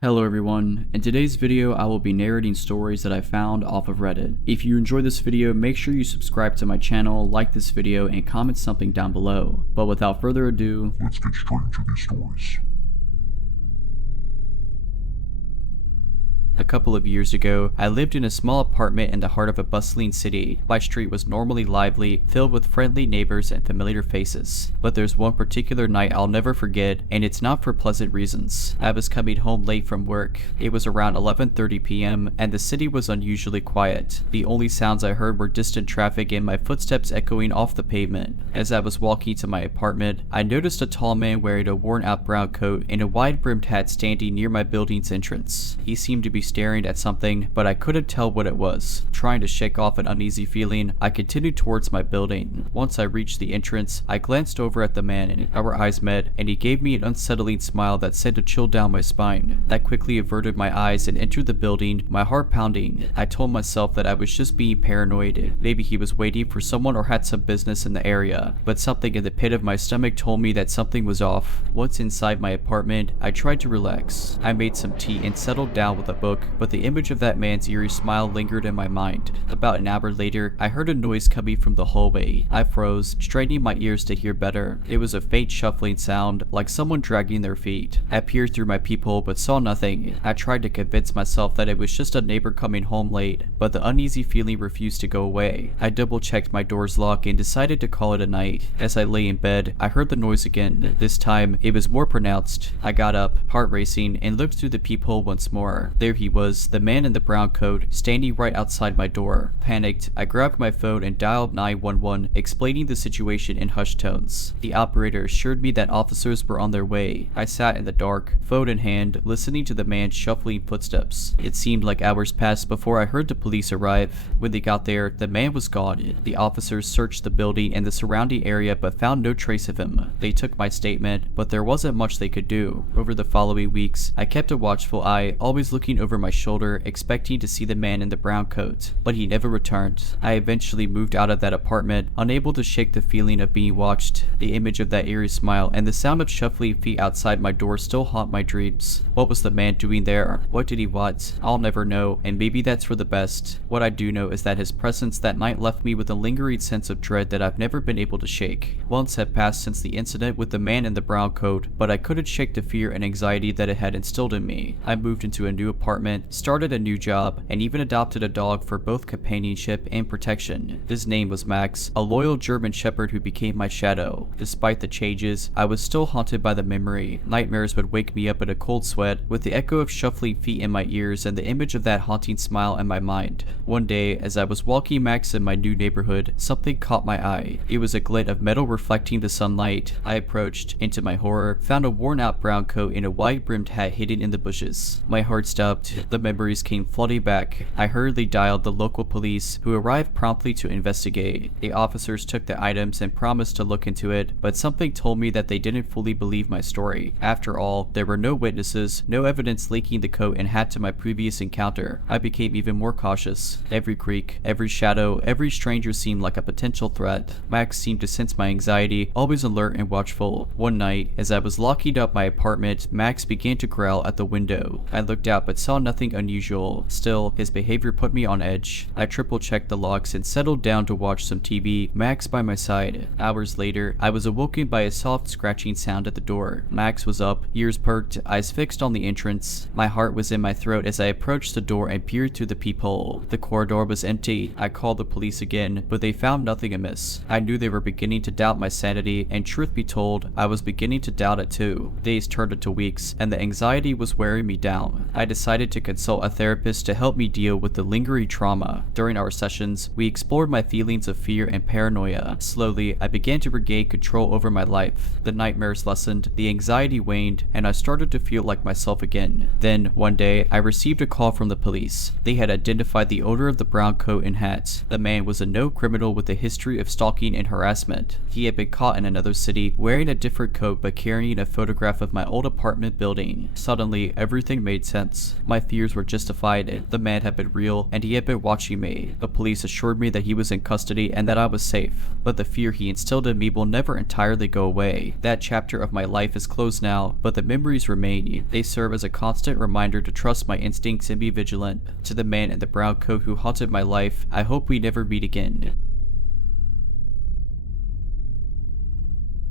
Hello everyone, in today's video I will be narrating stories that I found off of Reddit. If you enjoyed this video, make sure you subscribe to my channel, like this video, and comment something down below. But without further ado, let's get straight into these stories. A couple of years ago, I lived in a small apartment in the heart of a bustling city. My street was normally lively, filled with friendly neighbors and familiar faces. But there's one particular night I'll never forget, and it's not for pleasant reasons. I was coming home late from work. It was around 11:30 p.m. and the city was unusually quiet. The only sounds I heard were distant traffic and my footsteps echoing off the pavement. As I was walking to my apartment, I noticed a tall man wearing a worn-out brown coat and a wide-brimmed hat standing near my building's entrance. He seemed to be staring at something, but I couldn't tell what it was. Trying to shake off an uneasy feeling, I continued towards my building. Once I reached the entrance, I glanced over at the man and our eyes met, and he gave me an unsettling smile that sent a chill down my spine. I quickly averted my eyes and entered the building, my heart pounding. I told myself that I was just being paranoid. Maybe he was waiting for someone or had some business in the area, but something in the pit of my stomach told me that something was off. Once inside my apartment, I tried to relax. I made some tea and settled down with a book, but the image of that man's eerie smile lingered in my mind. About an hour later, I heard a noise coming from the hallway. I froze, straining my ears to hear better. It was a faint shuffling sound, like someone dragging their feet. I peered through my peephole but saw nothing. I tried to convince myself that it was just a neighbor coming home late, but the uneasy feeling refused to go away. I double-checked my door's lock and decided to call it a night. As I lay in bed, I heard the noise again. This time, it was more pronounced. I got up, heart racing, and looked through the peephole once more. There he was, the man in the brown coat, standing right outside my door. Panicked, I grabbed my phone and dialed 911, explaining the situation in hushed tones. The operator assured me that officers were on their way. I sat in the dark, phone in hand, listening to the man's shuffling footsteps. It seemed like hours passed before I heard the police arrive. When they got there, the man was gone. The officers searched the building and the surrounding area but found no trace of him. They took my statement, but there wasn't much they could do. Over the following weeks, I kept a watchful eye, always looking over my shoulder, expecting to see the man in the brown coat, but he never returned. I eventually moved out of that apartment, unable to shake the feeling of being watched. The image of that eerie smile and the sound of shuffling feet outside my door still haunt my dreams. What was the man doing there? What did he want? I'll never know, and maybe that's for the best. What I do know is that his presence that night left me with a lingering sense of dread that I've never been able to shake. Months had passed since the incident with the man in the brown coat, but I couldn't shake the fear and anxiety that it had instilled in me. I moved into a new apartment, started a new job, and even adopted a dog for both companionship and protection. His name was Max, a loyal German shepherd who became my shadow. Despite the changes, I was still haunted by the memory. Nightmares would wake me up in a cold sweat, with the echo of shuffling feet in my ears and the image of that haunting smile in my mind. One day, as I was walking Max in my new neighborhood, something caught my eye. It was a glint of metal reflecting the sunlight. I approached, and to my horror, found a worn-out brown coat and a wide-brimmed hat hidden in the bushes. My heart stopped. The memories came flooding back. I hurriedly dialed the local police, who arrived promptly to investigate. The officers took the items and promised to look into it, but something told me that they didn't fully believe my story. After all, there were no witnesses, no evidence linking the coat and hat to my previous encounter. I became even more cautious. Every creak, every shadow, every stranger seemed like a potential threat. Max seemed to sense my anxiety, always alert and watchful. One night, as I was locking up my apartment, Max began to growl at the window. I looked out but saw nothing unusual. Still, his behavior put me on edge. I triple-checked the locks and settled down to watch some TV, Max by my side. Hours later, I was awoken by a soft scratching sound at the door. Max was up, ears perked, eyes fixed on the entrance. My heart was in my throat as I approached the door and peered through the peephole. The corridor was empty. I called the police again, but they found nothing amiss. I knew they were beginning to doubt my sanity, and truth be told, I was beginning to doubt it too. Days turned into weeks, and the anxiety was wearing me down. I decided to consult a therapist to help me deal with the lingering trauma. During our sessions, we explored my feelings of fear and paranoia. Slowly, I began to regain control over my life. The nightmares lessened, the anxiety waned, and I started to feel like myself again. Then, one day, I received a call from the police. They had identified the owner of the brown coat and hat. The man was a known criminal with a history of stalking and harassment. He had been caught in another city, wearing a different coat but carrying a photograph of my old apartment building. Suddenly, everything made sense. My my fears were justified. The man had been real, and he had been watching me. The police assured me that he was in custody and that I was safe, but the fear he instilled in me will never entirely go away. That chapter of my life is closed now, but the memories remain. They serve as a constant reminder to trust my instincts and be vigilant. To the man in the brown coat who haunted my life, I hope we never meet again.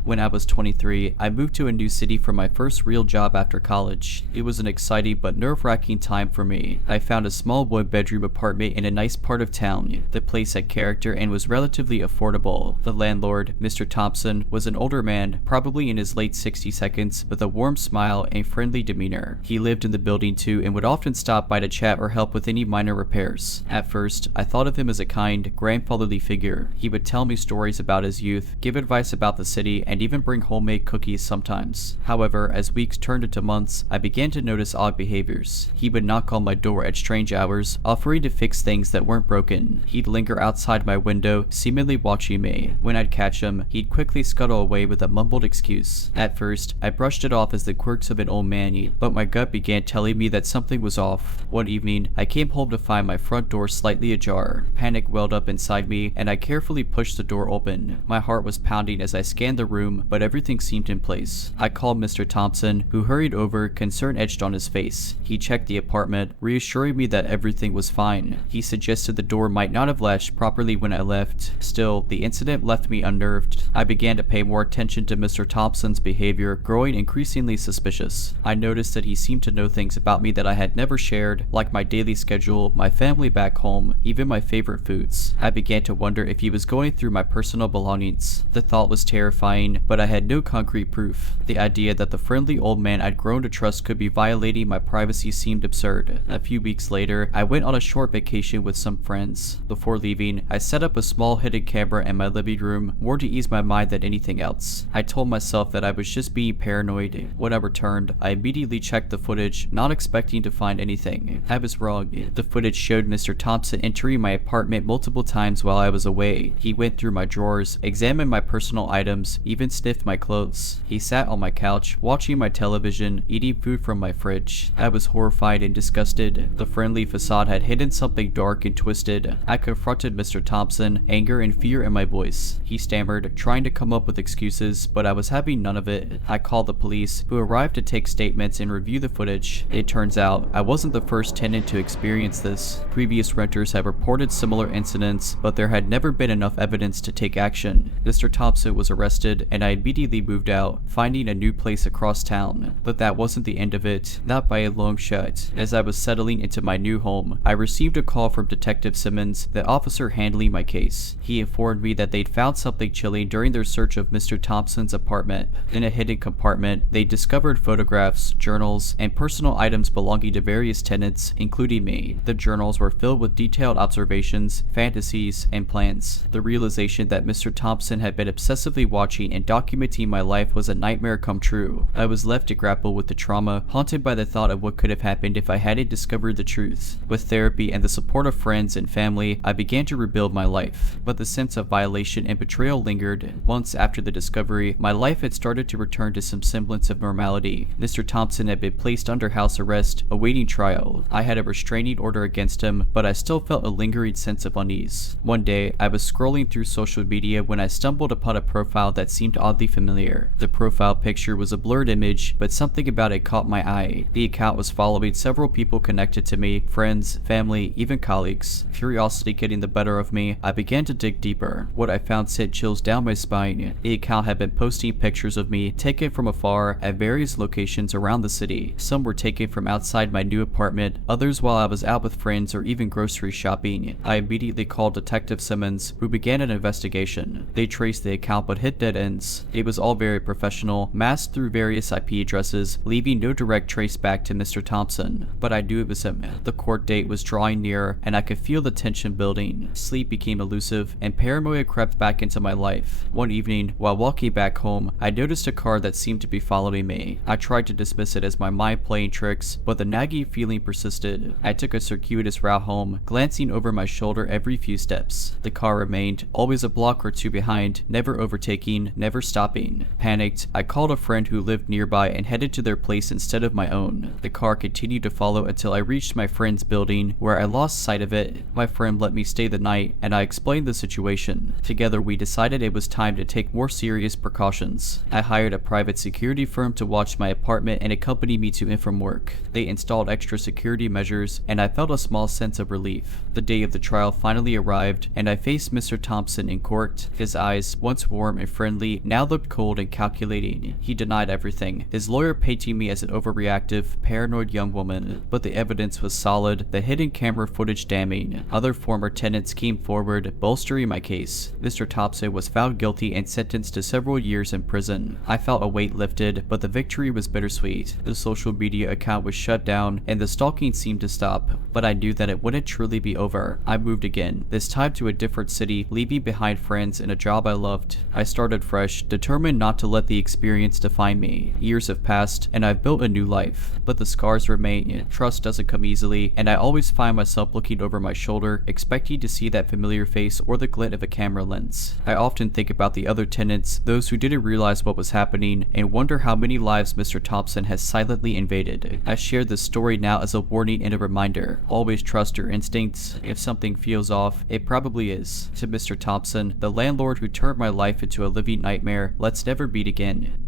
When I was 23, I moved to a new city for my first real job after college. It was an exciting but nerve-wracking time for me. I found a small one-bedroom apartment in a nice part of town. The place had character and was relatively affordable. The landlord, Mr. Thompson, was an older man, probably in his late 60 seconds, with a warm smile and friendly demeanor. He lived in the building too and would often stop by to chat or help with any minor repairs. At first, I thought of him as a kind, grandfatherly figure. He would tell me stories about his youth, give advice about the city, and even bring homemade cookies sometimes. However, as weeks turned into months, I began to notice odd behaviors. He would knock on my door at strange hours, offering to fix things that weren't broken. He'd linger outside my window, seemingly watching me. When I'd catch him, he'd quickly scuttle away with a mumbled excuse. At first, I brushed it off as the quirks of an old man, but my gut began telling me that something was off. One evening, I came home to find my front door slightly ajar. Panic welled up inside me, and I carefully pushed the door open. My heart was pounding as I scanned the room, but everything seemed in place. I called Mr. Thompson, who hurried over, concern etched on his face. He checked the apartment, reassuring me that everything was fine. He suggested the door might not have latched properly when I left. Still, the incident left me unnerved. I began to pay more attention to Mr. Thompson's behavior, growing increasingly suspicious. I noticed that he seemed to know things about me that I had never shared, like my daily schedule, my family back home, even my favorite foods. I began to wonder if he was going through my personal belongings. The thought was terrifying, but I had no concrete proof. The idea that the friendly old man I'd grown to trust could be violating my privacy seemed absurd. A few weeks later, I went on a short vacation with some friends. Before leaving, I set up a small hidden camera in my living room, more to ease my mind than anything else. I told myself that I was just being paranoid. When I returned, I immediately checked the footage, not expecting to find anything. I was wrong. The footage showed Mr. Thompson entering my apartment multiple times while I was away. He went through my drawers, examined my personal items, even sniffed my clothes. He sat on my couch, watching my television, eating food from my fridge. I was horrified and disgusted. The friendly facade had hidden something dark and twisted. I confronted Mr. Thompson, anger and fear in my voice. He stammered, trying to come up with excuses, but I was having none of it. I called the police, who arrived to take statements and review the footage. It turns out, I wasn't the first tenant to experience this. Previous renters have reported similar incidents, but there had never been enough evidence to take action. Mr. Thompson was arrested, and I immediately moved out, finding a new place across town. But that wasn't the end of it, not by a long shot. As I was settling into my new home, I received a call from Detective Simmons, the officer handling my case. He informed me that they'd found something chilling during their search of Mr. Thompson's apartment. In a hidden compartment, they discovered photographs, journals, and personal items belonging to various tenants, including me. The journals were filled with detailed observations, fantasies, and plans. The realization that Mr. Thompson had been obsessively watching and documenting my life was a nightmare come true. I was left to grapple with the trauma, haunted by the thought of what could have happened if I hadn't discovered the truth. With therapy and the support of friends and family, I began to rebuild my life. But the sense of violation and betrayal lingered. Months after the discovery, my life had started to return to some semblance of normality. Mr. Thompson had been placed under house arrest, awaiting trial. I had a restraining order against him, but I still felt a lingering sense of unease. One day, I was scrolling through social media when I stumbled upon a profile that seemed oddly familiar. The profile picture was a blurred image, but something about it caught my eye. The account was following several people connected to me, friends, family, even colleagues. Curiosity getting the better of me, I began to dig deeper. What I found sent chills down my spine. The account had been posting pictures of me taken from afar at various locations around the city. Some were taken from outside my new apartment, others while I was out with friends or even grocery shopping. I immediately called Detective Simmons, who began an investigation. They traced the account but hit dead ends. It was all very professional, masked through various IP addresses, leaving no direct trace back to Mr. Thompson. But I knew it was him. The court date was drawing near, and I could feel the tension building. Sleep became elusive, and paranoia crept back into my life. One evening, while walking back home, I noticed a car that seemed to be following me. I tried to dismiss it as my mind playing tricks, but the nagging feeling persisted. I took a circuitous route home, glancing over my shoulder every few steps. The car remained, always a block or two behind, never overtaking, never never stopping. Panicked, I called a friend who lived nearby and headed to their place instead of my own. The car continued to follow until I reached my friend's building, where I lost sight of it. My friend let me stay the night, and I explained the situation. Together we decided it was time to take more serious precautions. I hired a private security firm to watch my apartment and accompany me to and from work. They installed extra security measures, and I felt a small sense of relief. The day of the trial finally arrived, and I faced Mr. Thompson in court. His eyes, once warm and friendly, now looked cold and calculating. He denied everything, his lawyer painting me as an overreactive, paranoid young woman. But the evidence was solid, the hidden camera footage damning. Other former tenants came forward, bolstering my case. Mr. Thompson was found guilty and sentenced to several years in prison. I felt a weight lifted, but the victory was bittersweet. The social media account was shut down, and the stalking seemed to stop. But I knew that it wouldn't truly be over. I moved again, this time to a different city, leaving behind friends and a job I loved. I started fresh, determined not to let the experience define me. Years have passed, and I've built a new life. But the scars remain. Trust doesn't come easily, and I always find myself looking over my shoulder, expecting to see that familiar face or the glint of a camera lens. I often think about the other tenants, those who didn't realize what was happening, and wonder how many lives Mr. Thompson has silently invaded. I share this story now as a warning and a reminder. Always trust your instincts. If something feels off, it probably is. To Mr. Thompson, the landlord who turned my life into a living nightmare, let's never meet again.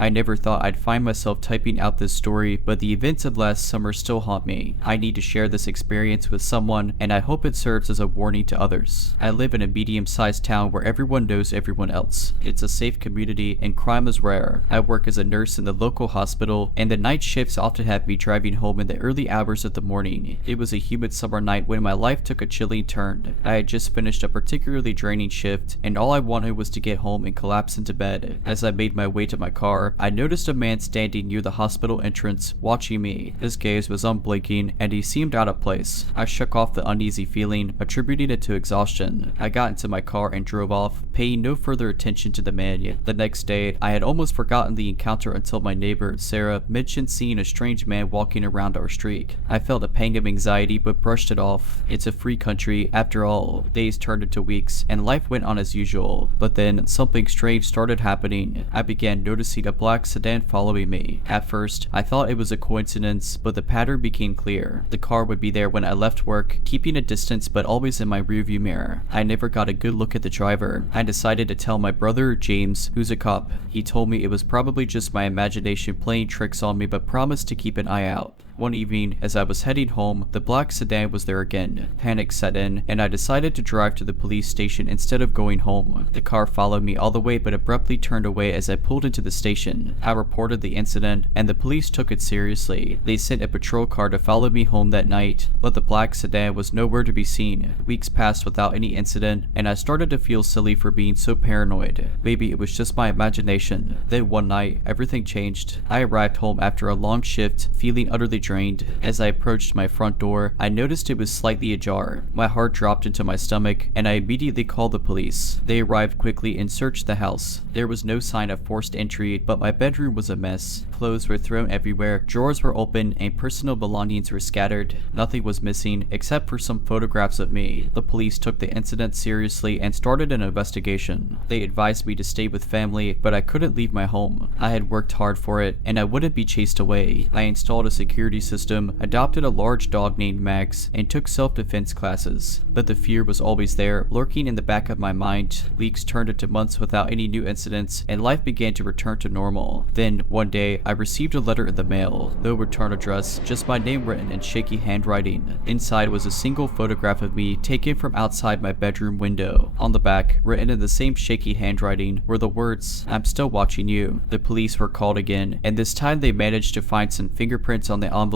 I never thought I'd find myself typing out this story, but the events of last summer still haunt me. I need to share this experience with someone, and I hope it serves as a warning to others. I live in a medium-sized town where everyone knows everyone else. It's a safe community, and crime is rare. I work as a nurse in the local hospital, and the night shifts often have me driving home in the early hours of the morning. It was a humid summer night when my life took a chilling turn. I had just finished a particularly draining shift, and all I wanted was to get home and collapse into bed. As I made my way to my car, I noticed a man standing near the hospital entrance, watching me. His gaze was unblinking, and he seemed out of place. I shook off the uneasy feeling, attributing it to exhaustion. I got into my car and drove off, paying no further attention to the man yet. The next day, I had almost forgotten the encounter until my neighbor, Sarah, mentioned seeing a strange man walking around our street. I felt a pang of anxiety, but brushed it off. It's a free country, after all. Days turned into weeks, and life went on as usual. But then, something strange started happening. I began noticing a black sedan following me. At first, I thought it was a coincidence, but the pattern became clear. The car would be there when I left work, keeping a distance but always in my rearview mirror. I never got a good look at the driver. I decided to tell my brother, James, who's a cop. He told me it was probably just my imagination playing tricks on me, but promised to keep an eye out. One evening, as I was heading home, the black sedan was there again. Panic set in, and I decided to drive to the police station instead of going home. The car followed me all the way but abruptly turned away as I pulled into the station. I reported the incident, and the police took it seriously. They sent a patrol car to follow me home that night, but the black sedan was nowhere to be seen. Weeks passed without any incident, and I started to feel silly for being so paranoid. Maybe it was just my imagination. Then one night, everything changed. I arrived home after a long shift, feeling utterly drained. As I approached my front door, I noticed it was slightly ajar. My heart dropped into my stomach, and I immediately called the police. They arrived quickly and searched the house. There was no sign of forced entry, but my bedroom was a mess. Clothes were thrown everywhere, drawers were open, and personal belongings were scattered. Nothing was missing, except for some photographs of me. The police took the incident seriously and started an investigation. They advised me to stay with family, but I couldn't leave my home. I had worked hard for it, and I wouldn't be chased away. I installed a security system, adopted a large dog named Max, and took self-defense classes. But the fear was always there, lurking in the back of my mind. Weeks turned into months without any new incidents, and life began to return to normal. Then, one day, I received a letter in the mail. No return address, just my name written in shaky handwriting. Inside was a single photograph of me taken from outside my bedroom window. On the back, written in the same shaky handwriting, were the words, "I'm still watching you." The police were called again, and this time they managed to find some fingerprints on the envelope.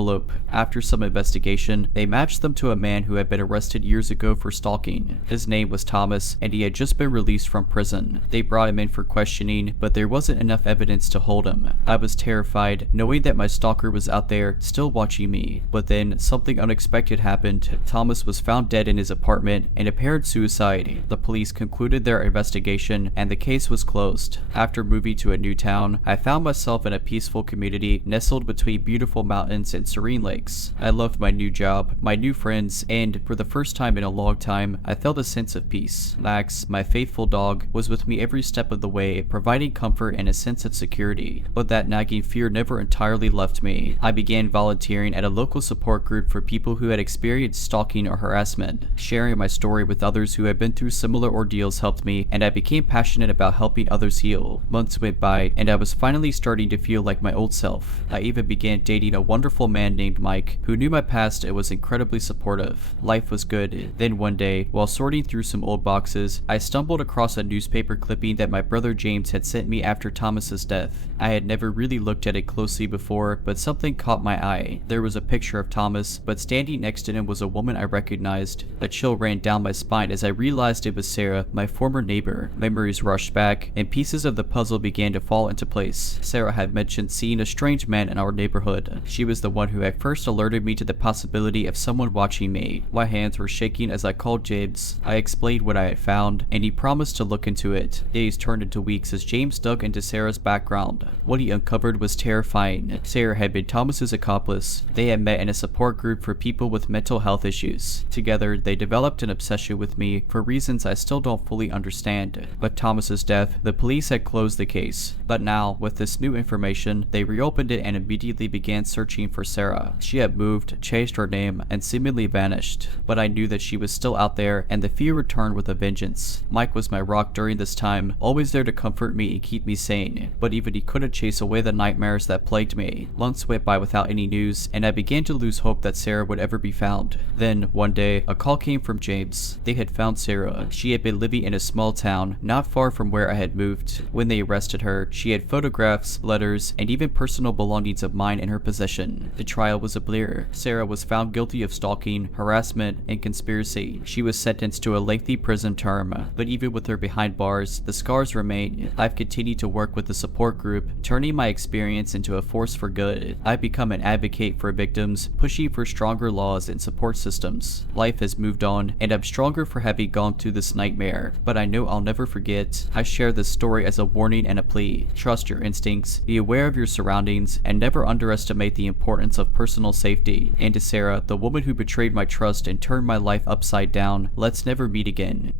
After some investigation, they matched them to a man who had been arrested years ago for stalking. His name was Thomas, and he had just been released from prison. They brought him in for questioning, but there wasn't enough evidence to hold him. I was terrified, knowing that my stalker was out there, still watching me. But then, something unexpected happened. Thomas was found dead in his apartment, an apparent suicide. The police concluded their investigation, and the case was closed. After moving to a new town, I found myself in a peaceful community nestled between beautiful mountains and and serene lakes. I loved my new job, my new friends, and for the first time in a long time, I felt a sense of peace. Max, my faithful dog, was with me every step of the way, providing comfort and a sense of security. But that nagging fear never entirely left me. I began volunteering at a local support group for people who had experienced stalking or harassment. Sharing my story with others who had been through similar ordeals helped me, and I became passionate about helping others heal. Months went by, and I was finally starting to feel like my old self. I even began dating a wonderful man named Mike, who knew my past and was incredibly supportive. Life was good. Then one day, while sorting through some old boxes, I stumbled across a newspaper clipping that my brother James had sent me after Thomas's death. I had never really looked at it closely before, but something caught my eye. There was a picture of Thomas, but standing next to him was a woman I recognized. A chill ran down my spine as I realized it was Sarah, my former neighbor. Memories rushed back, and pieces of the puzzle began to fall into place. Sarah had mentioned seeing a strange man in our neighborhood. She was the one who had first alerted me to the possibility of someone watching me. My hands were shaking as I called James. I explained what I had found, and he promised to look into it. Days turned into weeks as James dug into Sarah's background. What he uncovered was terrifying. Sarah had been Thomas's accomplice. They had met in a support group for people with mental health issues. Together, they developed an obsession with me for reasons I still don't fully understand. But Thomas's death, the police had closed the case. But now, with this new information, they reopened it and immediately began searching for Sarah. She had moved, changed her name, and seemingly vanished. But I knew that she was still out there, and the fear returned with a vengeance. Mike was my rock during this time, always there to comfort me and keep me sane. But even he couldn't chase away the nightmares that plagued me. Months went by without any news, and I began to lose hope that Sarah would ever be found. Then, one day, a call came from James. They had found Sarah. She had been living in a small town, not far from where I had moved. When they arrested her, she had photographs, letters, and even personal belongings of mine in her possession. The trial was a blur. Sarah was found guilty of stalking, harassment, and conspiracy. She was sentenced to a lengthy prison term, but even with her behind bars, the scars remain. I've continued to work with the support group, turning my experience into a force for good. I've become an advocate for victims, pushing for stronger laws and support systems. Life has moved on, and I'm stronger for having gone through this nightmare, but I know I'll never forget. I share this story as a warning and a plea. Trust your instincts, be aware of your surroundings, and never underestimate the importance of personal safety. And to Sarah, the woman who betrayed my trust and turned my life upside down, let's never meet again.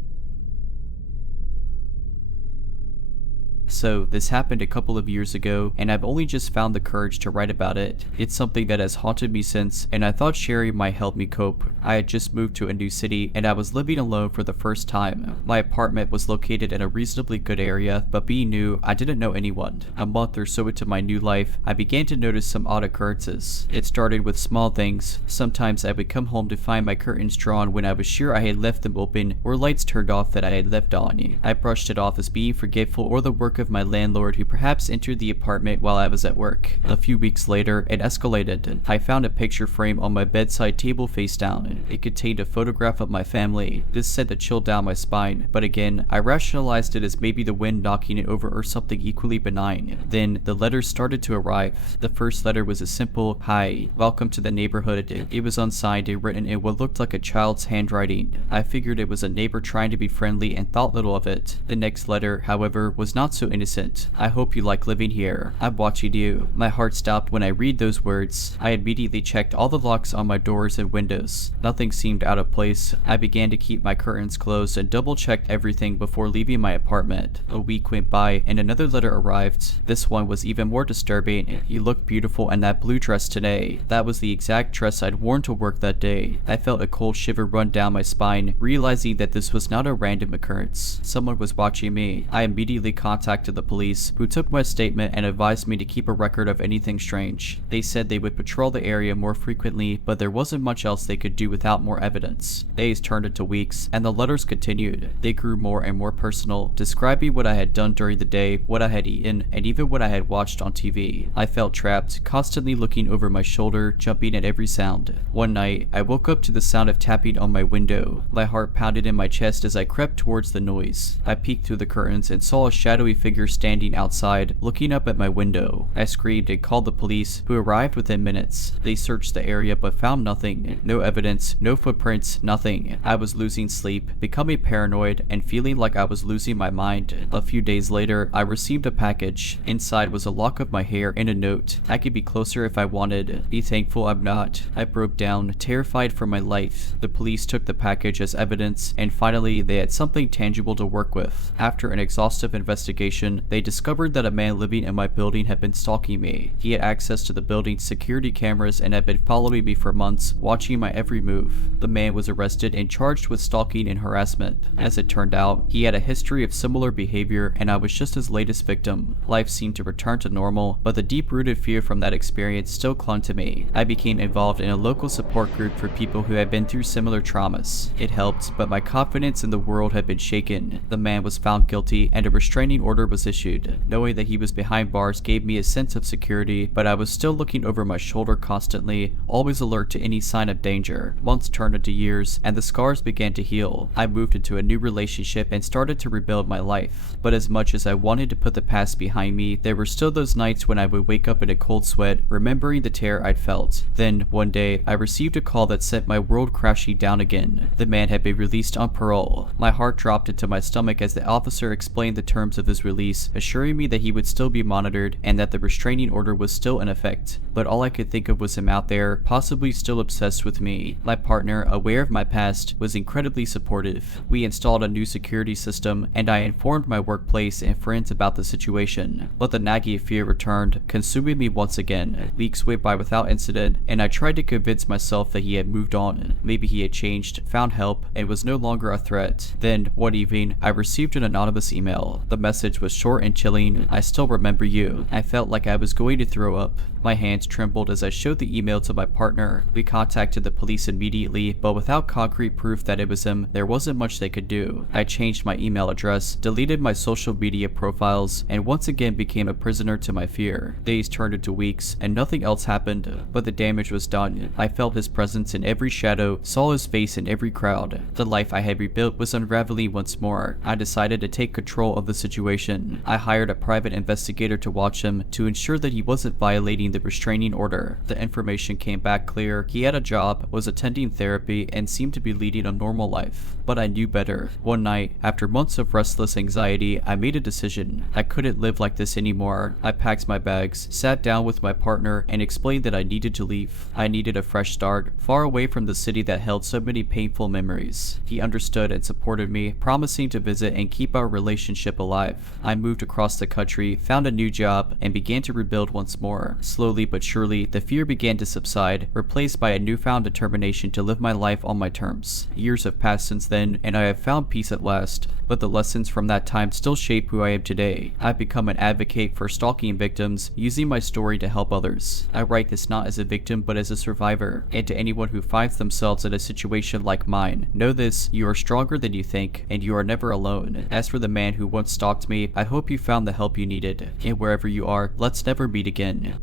So, this happened a couple of years ago, and I've only just found the courage to write about it. It's something that has haunted me since, and I thought sharing might help me cope. I had just moved to a new city, and I was living alone for the first time. My apartment was located in a reasonably good area, but being new, I didn't know anyone. A month or so into my new life, I began to notice some odd occurrences. It started with small things. Sometimes I would come home to find my curtains drawn when I was sure I had left them open, or lights turned off that I had left on. I brushed it off as being forgetful or the work of my landlord who perhaps entered the apartment while I was at work. A few weeks later, it escalated. I found a picture frame on my bedside table face down. It contained a photograph of my family. This sent a chill down my spine, but again, I rationalized it as maybe the wind knocking it over or something equally benign. Then, the letters started to arrive. The first letter was a simple, "Hi, welcome to the neighborhood." It was unsigned and written in what looked like a child's handwriting. I figured it was a neighbor trying to be friendly and thought little of it. The next letter, however, was not so innocent. "I hope you like living here. I'm watching you." My heart stopped when I read those words. I immediately checked all the locks on my doors and windows. Nothing seemed out of place. I began to keep my curtains closed and double-checked everything before leaving my apartment. A week went by and another letter arrived. This one was even more disturbing. "You look beautiful in that blue dress today." That was the exact dress I'd worn to work that day. I felt a cold shiver run down my spine, realizing that this was not a random occurrence. Someone was watching me. I immediately contacted the police, who took my statement and advised me to keep a record of anything strange. They said they would patrol the area more frequently, but there wasn't much else they could do without more evidence. Days turned into weeks, and the letters continued. They grew more and more personal, describing what I had done during the day, what I had eaten, and even what I had watched on TV. I felt trapped, constantly looking over my shoulder, jumping at every sound. One night, I woke up to the sound of tapping on my window. My heart pounded in my chest as I crept towards the noise. I peeked through the curtains and saw a shadowy figure standing outside, looking up at my window. I screamed and called the police, who arrived within minutes. They searched the area but found nothing. No evidence, no footprints, nothing. I was losing sleep, becoming paranoid, and feeling like I was losing my mind. A few days later, I received a package. Inside was a lock of my hair and a note. I could be closer if I wanted. Be thankful I'm not. I broke down, terrified for my life. The police took the package as evidence, and finally they had something tangible to work with. After an exhaustive investigation, they discovered that a man living in my building had been stalking me. He had access to the building's security cameras and had been following me for months, watching my every move. The man was arrested and charged with stalking and harassment. As it turned out, he had a history of similar behavior, and I was just his latest victim. Life seemed to return to normal, but the deep-rooted fear from that experience still clung to me. I became involved in a local support group for people who had been through similar traumas. It helped, but my confidence in the world had been shaken. The man was found guilty, and a restraining order was issued. Knowing that he was behind bars gave me a sense of security, but I was still looking over my shoulder constantly, always alert to any sign of danger. Months turned into years, and the scars began to heal. I moved into a new relationship and started to rebuild my life. But as much as I wanted to put the past behind me, there were still those nights when I would wake up in a cold sweat, remembering the terror I'd felt. Then, one day, I received a call that sent my world crashing down again. The man had been released on parole. My heart dropped into my stomach as the officer explained the terms of his release, assuring me that he would still be monitored and that the restraining order was still in effect. But all I could think of was him out there, possibly still obsessed with me. My partner, aware of my past, was incredibly supportive. We installed a new security system, and I informed my workplace and friends about the situation. But the nagging fear returned, consuming me once again. Weeks went by without incident, and I tried to convince myself that he had moved on. Maybe he had changed, found help, and was no longer a threat. Then, one evening, I received an anonymous email. The message was short and chilling. "I still remember you." I felt like I was going to throw up. My hands trembled as I showed the email to my partner. We contacted the police immediately, but without concrete proof that it was him, there wasn't much they could do. I changed my email address, deleted my social media profiles, and once again became a prisoner to my fear. Days turned into weeks, and nothing else happened, but the damage was done. I felt his presence in every shadow, saw his face in every crowd. The life I had rebuilt was unraveling once more. I decided to take control of the situation. I hired a private investigator to watch him to ensure that he wasn't violating the restraining order. The information came back clear. He had a job, was attending therapy, and seemed to be leading a normal life. But I knew better. One night, after months of restless anxiety, I made a decision. I couldn't live like this anymore. I packed my bags, sat down with my partner, and explained that I needed to leave. I needed a fresh start, far away from the city that held so many painful memories. He understood and supported me, promising to visit and keep our relationship alive. I moved across the country, found a new job, and began to rebuild once more. Slowly but surely, the fear began to subside, replaced by a newfound determination to live my life on my terms. Years have passed since then, and I have found peace at last, but the lessons from that time still shape who I am today. I've become an advocate for stalking victims, using my story to help others. I write this not as a victim, but as a survivor, and to anyone who finds themselves in a situation like mine, know this: you are stronger than you think, and you are never alone. As for the man who once stalked me, I hope you found the help you needed, and wherever you are, let's never meet again.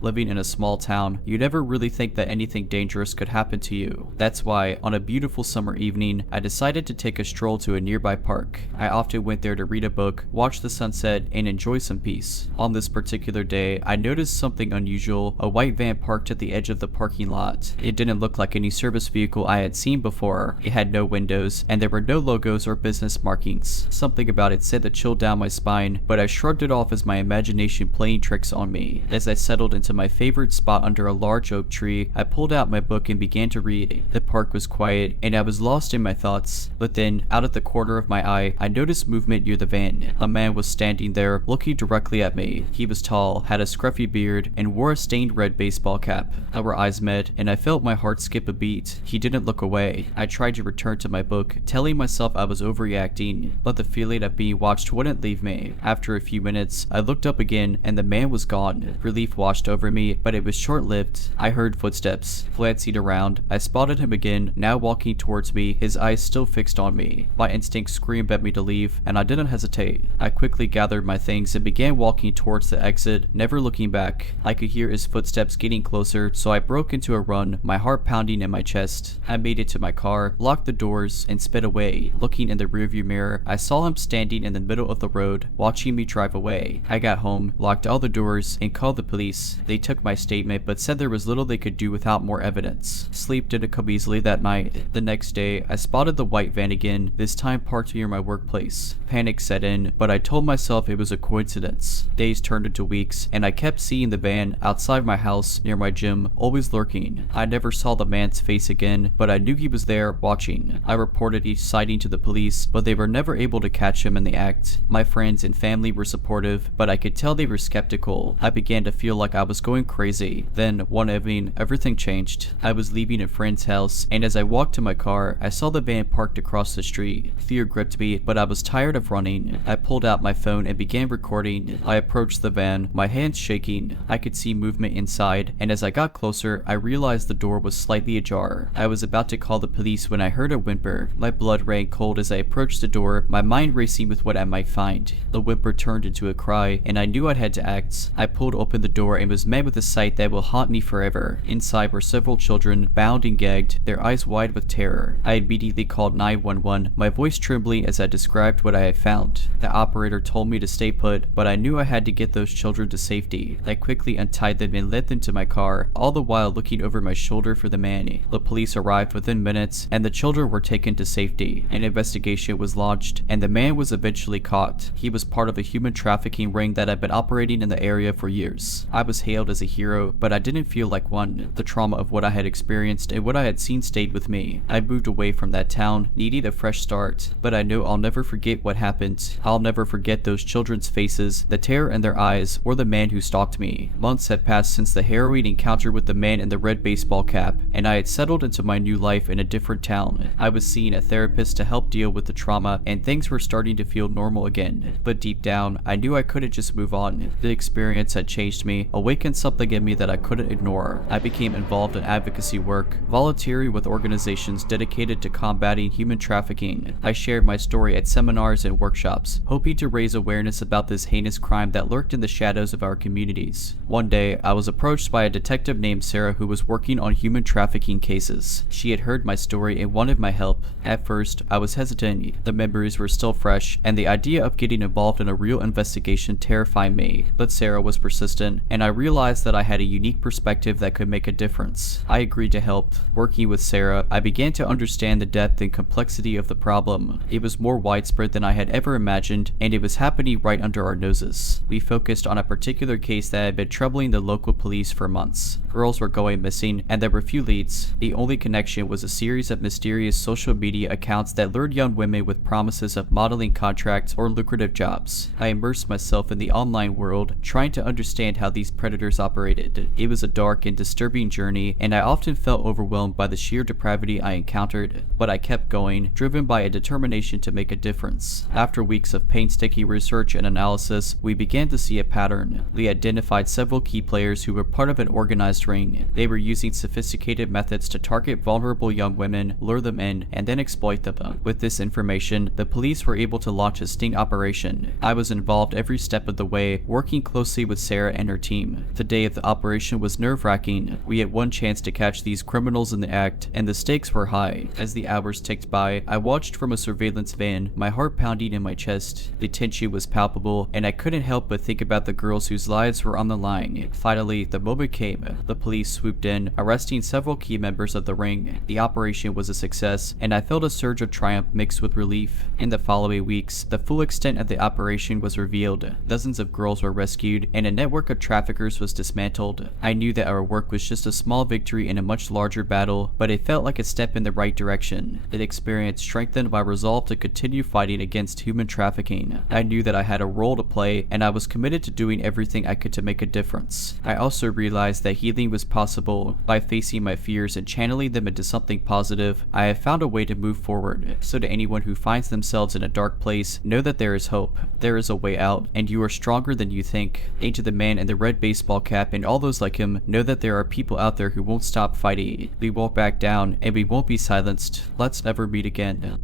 Living in a small town, you never really think that anything dangerous could happen to you. That's why, on a beautiful summer evening, I decided to take a stroll to a nearby park. I often went there to read a book, watch the sunset, and enjoy some peace. On this particular day, I noticed something unusual: a white van parked at the edge of the parking lot. It didn't look like any service vehicle I had seen before. It had no windows, and there were no logos or business markings. Something about it sent a chill down my spine, but I shrugged it off as my imagination playing tricks on me. As I settled into my favorite spot under a large oak tree, I pulled out my book and began to read. The park was quiet, and I was lost in my thoughts. But then, out of the corner of my eye, I noticed movement near the van. A man was standing there, looking directly at me. He was tall, had a scruffy beard, and wore a stained red baseball cap. Our eyes met, and I felt my heart skip a beat. He didn't look away. I tried to return to my book, telling myself I was overreacting, but the feeling of being watched wouldn't leave me. After a few minutes, I looked up again, and the man was gone. Relief washed over over me, but it was short-lived. I heard footsteps. Glancing around, I spotted him again, now walking towards me, his eyes still fixed on me. My instincts screamed at me to leave, and I didn't hesitate. I quickly gathered my things and began walking towards the exit, never looking back. I could hear his footsteps getting closer, so I broke into a run, my heart pounding in my chest. I made it to my car, locked the doors, and sped away. Looking in the rearview mirror, I saw him standing in the middle of the road, watching me drive away. I got home, locked all the doors, and called the police. They took my statement, but said there was little they could do without more evidence. Sleep didn't come easily that night. The next day, I spotted the white van again, this time parked near my workplace. Panic set in, but I told myself it was a coincidence. Days turned into weeks, and I kept seeing the van outside my house near my gym, always lurking. I never saw the man's face again, but I knew he was there watching. I reported each sighting to the police, but they were never able to catch him in the act. My friends and family were supportive, but I could tell they were skeptical. I began to feel like I was going crazy. Then, one evening, everything changed. I was leaving a friend's house, and as I walked to my car, I saw the van parked across the street. Fear gripped me, but I was tired of running. I pulled out my phone and began recording. I approached the van, my hands shaking. I could see movement inside, and as I got closer, I realized the door was slightly ajar. I was about to call the police when I heard a whimper. My blood ran cold as I approached the door, my mind racing with what I might find. The whimper turned into a cry, and I knew I had to act. I pulled open the door and was met with a sight that will haunt me forever. Inside were several children, bound and gagged, their eyes wide with terror. I immediately called 911, my voice trembling as I described what I had found. The operator told me to stay put, but I knew I had to get those children to safety. I quickly untied them and led them to my car, all the while looking over my shoulder for the man. The police arrived within minutes, and the children were taken to safety. An investigation was launched, and the man was eventually caught. He was part of a human trafficking ring that had been operating in the area for years. I was hailed as a hero, but I didn't feel like one. The trauma of what I had experienced and what I had seen stayed with me. I moved away from that town, needing a fresh start, but I know I'll never forget what happened. I'll never forget those children's faces, the terror in their eyes, or the man who stalked me. Months had passed since the harrowing encounter with the man in the red baseball cap, and I had settled into my new life in a different town. I was seeing a therapist to help deal with the trauma, and things were starting to feel normal again. But deep down, I knew I couldn't just move on. The experience had changed me, awakened something in me that I couldn't ignore. I became involved in advocacy work, volunteering with organizations dedicated to combating human trafficking. I shared my story at seminars and workshops, hoping to raise awareness about this heinous crime that lurked in the shadows of our communities. One day, I was approached by a detective named Sarah who was working on human trafficking cases. She had heard my story and wanted my help. At first, I was hesitant. The memories were still fresh, and the idea of getting involved in a real investigation terrified me. But Sarah was persistent, and I realized that I had a unique perspective that could make a difference. I agreed to help. Working with Sarah, I began to understand the depth and complexity of the problem. It was more widespread than I had ever imagined, and it was happening right under our noses. We focused on a particular case that had been troubling the local police for months. Girls were going missing, and there were few leads. The only connection was a series of mysterious social media accounts that lured young women with promises of modeling contracts or lucrative jobs. I immersed myself in the online world, trying to understand how these predators operated. It was a dark and disturbing journey, and I often felt overwhelmed by the sheer depravity I encountered. But I kept going, driven by a determination to make a difference. After weeks of painstaking research and analysis, we began to see a pattern. We identified several key players who were part of an organized ring. They were using sophisticated methods to target vulnerable young women, lure them in, and then exploit them. With this information, the police were able to launch a sting operation. I was involved every step of the way, working closely with Sarah and her team. The day of the operation was nerve-wracking. We had one chance to catch these criminals in the act, and the stakes were high. As the hours ticked by, I watched from a surveillance van, my heart pounding in my chest. The tension was palpable, and I couldn't help but think about the girls whose lives were on the line. Finally, the moment came. The police swooped in, arresting several key members of the ring. The operation was a success, and I felt a surge of triumph mixed with relief. In the following weeks, the full extent of the operation was revealed. Dozens of girls were rescued, and a network of traffickers was dismantled. I knew that our work was just a small victory in a much larger battle, but it felt like a step in the right direction. The experience strengthened my resolve to continue fighting against human trafficking. I knew that I had a role to play, and I was committed to doing everything I could to make a difference. I also realized that healing was possible. By facing my fears and channeling them into something positive, I have found a way to move forward. So to anyone who finds themselves in a dark place, know that there is hope. There is a way out, and you are stronger than you think. To the man in the red baseball baseball cap and all those like him know that there are people out there who won't stop fighting. We won't back down, and we won't be silenced. Let's never meet again.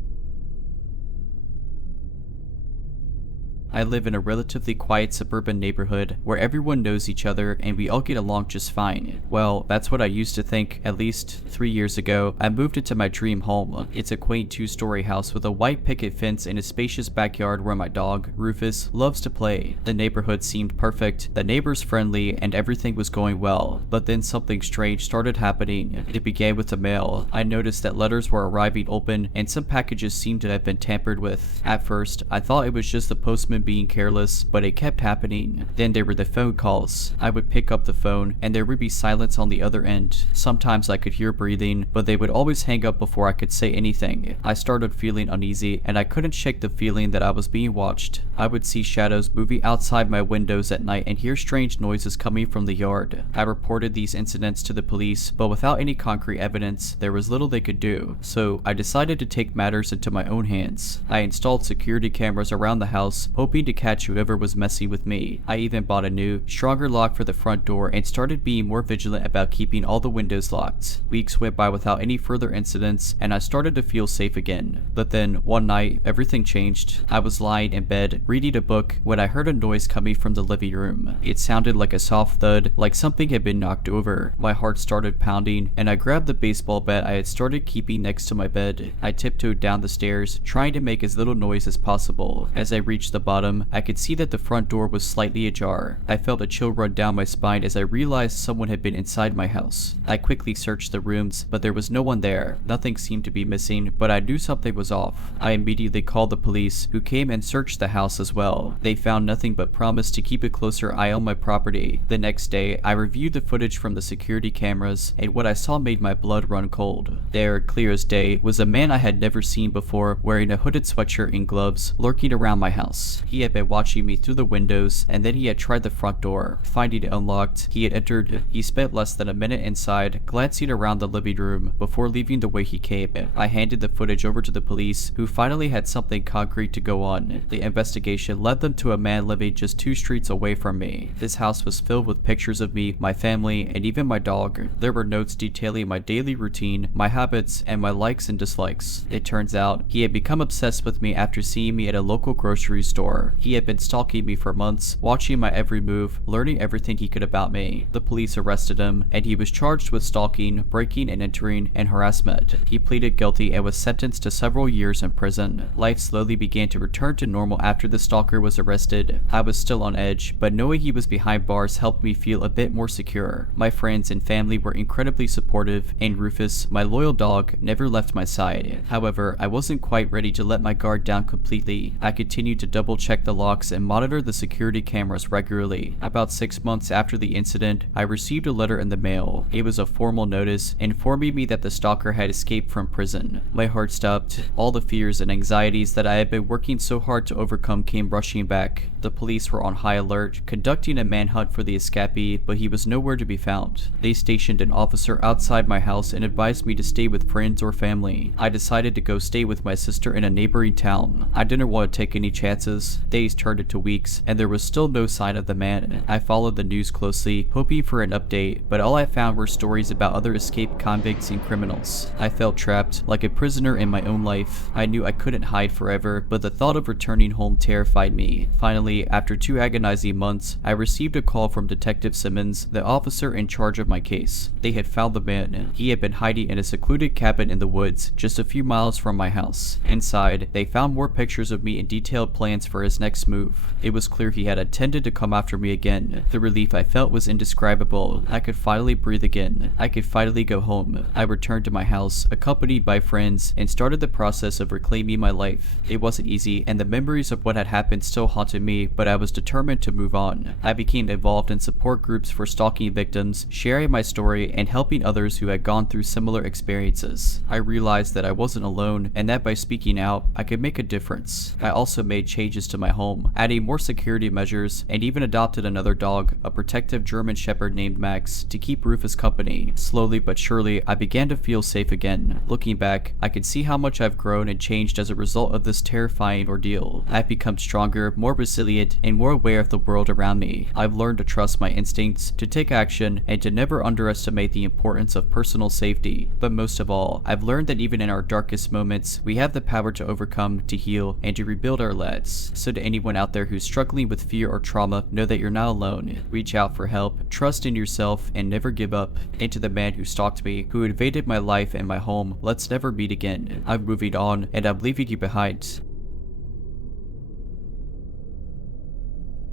I live in a relatively quiet suburban neighborhood where everyone knows each other and we all get along just fine. Well, that's what I used to think at least 3 years ago. I moved into my dream home. It's a quaint 2-story house with a white picket fence and a spacious backyard where my dog, Rufus, loves to play. The neighborhood seemed perfect, the neighbors friendly, and everything was going well. But then something strange started happening. It began with the mail. I noticed that letters were arriving open and some packages seemed to have been tampered with. At first, I thought it was just the postman being careless, but it kept happening. Then there were the phone calls. I would pick up the phone and there would be silence on the other end. Sometimes I could hear breathing, but they would always hang up before I could say anything. I started feeling uneasy and I couldn't shake the feeling that I was being watched. I would see shadows moving outside my windows at night and hear strange noises coming from the yard. I reported these incidents to the police, but without any concrete evidence, there was little they could do. So I decided to take matters into my own hands. I installed security cameras around the house, hoping to catch whoever was messing with me. I even bought a new, stronger lock for the front door and started being more vigilant about keeping all the windows locked. Weeks went by without any further incidents and I started to feel safe again. But then, one night, everything changed. I was lying in bed, reading a book, when I heard a noise coming from the living room. It sounded like a soft thud, like something had been knocked over. My heart started pounding and I grabbed the baseball bat I had started keeping next to my bed. I tiptoed down the stairs, trying to make as little noise as possible. As I reached the bottom, I could see that the front door was slightly ajar. I felt a chill run down my spine as I realized someone had been inside my house. I quickly searched the rooms, but there was no one there. Nothing seemed to be missing, but I knew something was off. I immediately called the police, who came and searched the house as well. They found nothing but promised to keep a closer eye on my property. The next day, I reviewed the footage from the security cameras, and what I saw made my blood run cold. There, clear as day, was a man I had never seen before, wearing a hooded sweatshirt and gloves, lurking around my house. He had been watching me through the windows, and then he had tried the front door. Finding it unlocked, he had entered. He spent less than a minute inside, glancing around the living room before leaving the way he came. I handed the footage over to the police, who finally had something concrete to go on. The investigation led them to a man living just 2 streets away from me. This house was filled with pictures of me, my family, and even my dog. There were notes detailing my daily routine, my habits, and my likes and dislikes. It turns out, he had become obsessed with me after seeing me at a local grocery store. He had been stalking me for months, watching my every move, learning everything he could about me. The police arrested him, and he was charged with stalking, breaking and entering, and harassment. He pleaded guilty and was sentenced to several years in prison. Life slowly began to return to normal after the stalker was arrested. I was still on edge, but knowing he was behind bars helped me feel a bit more secure. My friends and family were incredibly supportive, and Rufus, my loyal dog, never left my side. However, I wasn't quite ready to let my guard down completely. I continued to double check the locks and monitor the security cameras regularly. About 6 months after the incident, I received a letter in the mail. It was a formal notice informing me that the stalker had escaped from prison. My heart stopped. All the fears and anxieties that I had been working so hard to overcome came rushing back. The police were on high alert, conducting a manhunt for the escapee, but he was nowhere to be found. They stationed an officer outside my house and advised me to stay with friends or family. I decided to go stay with my sister in a neighboring town. I didn't want to take any chances. Days turned into weeks, and there was still no sign of the man. I followed the news closely, hoping for an update, but all I found were stories about other escaped convicts and criminals. I felt trapped, like a prisoner in my own life. I knew I couldn't hide forever, but the thought of returning home terrified me. Finally, after 2 agonizing months, I received a call from Detective Simmons, the officer in charge of my case. They had found the man. He had been hiding in a secluded cabin in the woods, just a few miles from my house. Inside, they found more pictures of me and detailed plans for his next move. It was clear he had intended to come after me again. The relief I felt was indescribable. I could finally breathe again. I could finally go home. I returned to my house, accompanied by friends, and started the process of reclaiming my life. It wasn't easy, and the memories of what had happened still haunted me, but I was determined to move on. I became involved in support groups for stalking victims, sharing my story, and helping others who had gone through similar experiences. I realized that I wasn't alone, and that by speaking out, I could make a difference. I also made changes to my home, adding more security measures, and even adopted another dog, a protective German Shepherd named Max, to keep Rufus company. Slowly but surely, I began to feel safe again. Looking back, I could see how much I've grown and changed as a result of this terrifying ordeal. I've become stronger, more resilient, resilient, and more aware of the world around me. I've learned to trust my instincts, to take action, and to never underestimate the importance of personal safety. But most of all, I've learned that even in our darkest moments, we have the power to overcome, to heal, and to rebuild our lives. So to anyone out there who's struggling with fear or trauma, know that you're not alone. Reach out for help, trust in yourself, and never give up. And to the man who stalked me, who invaded my life and my home, let's never meet again. I'm moving on, and I'm leaving you behind.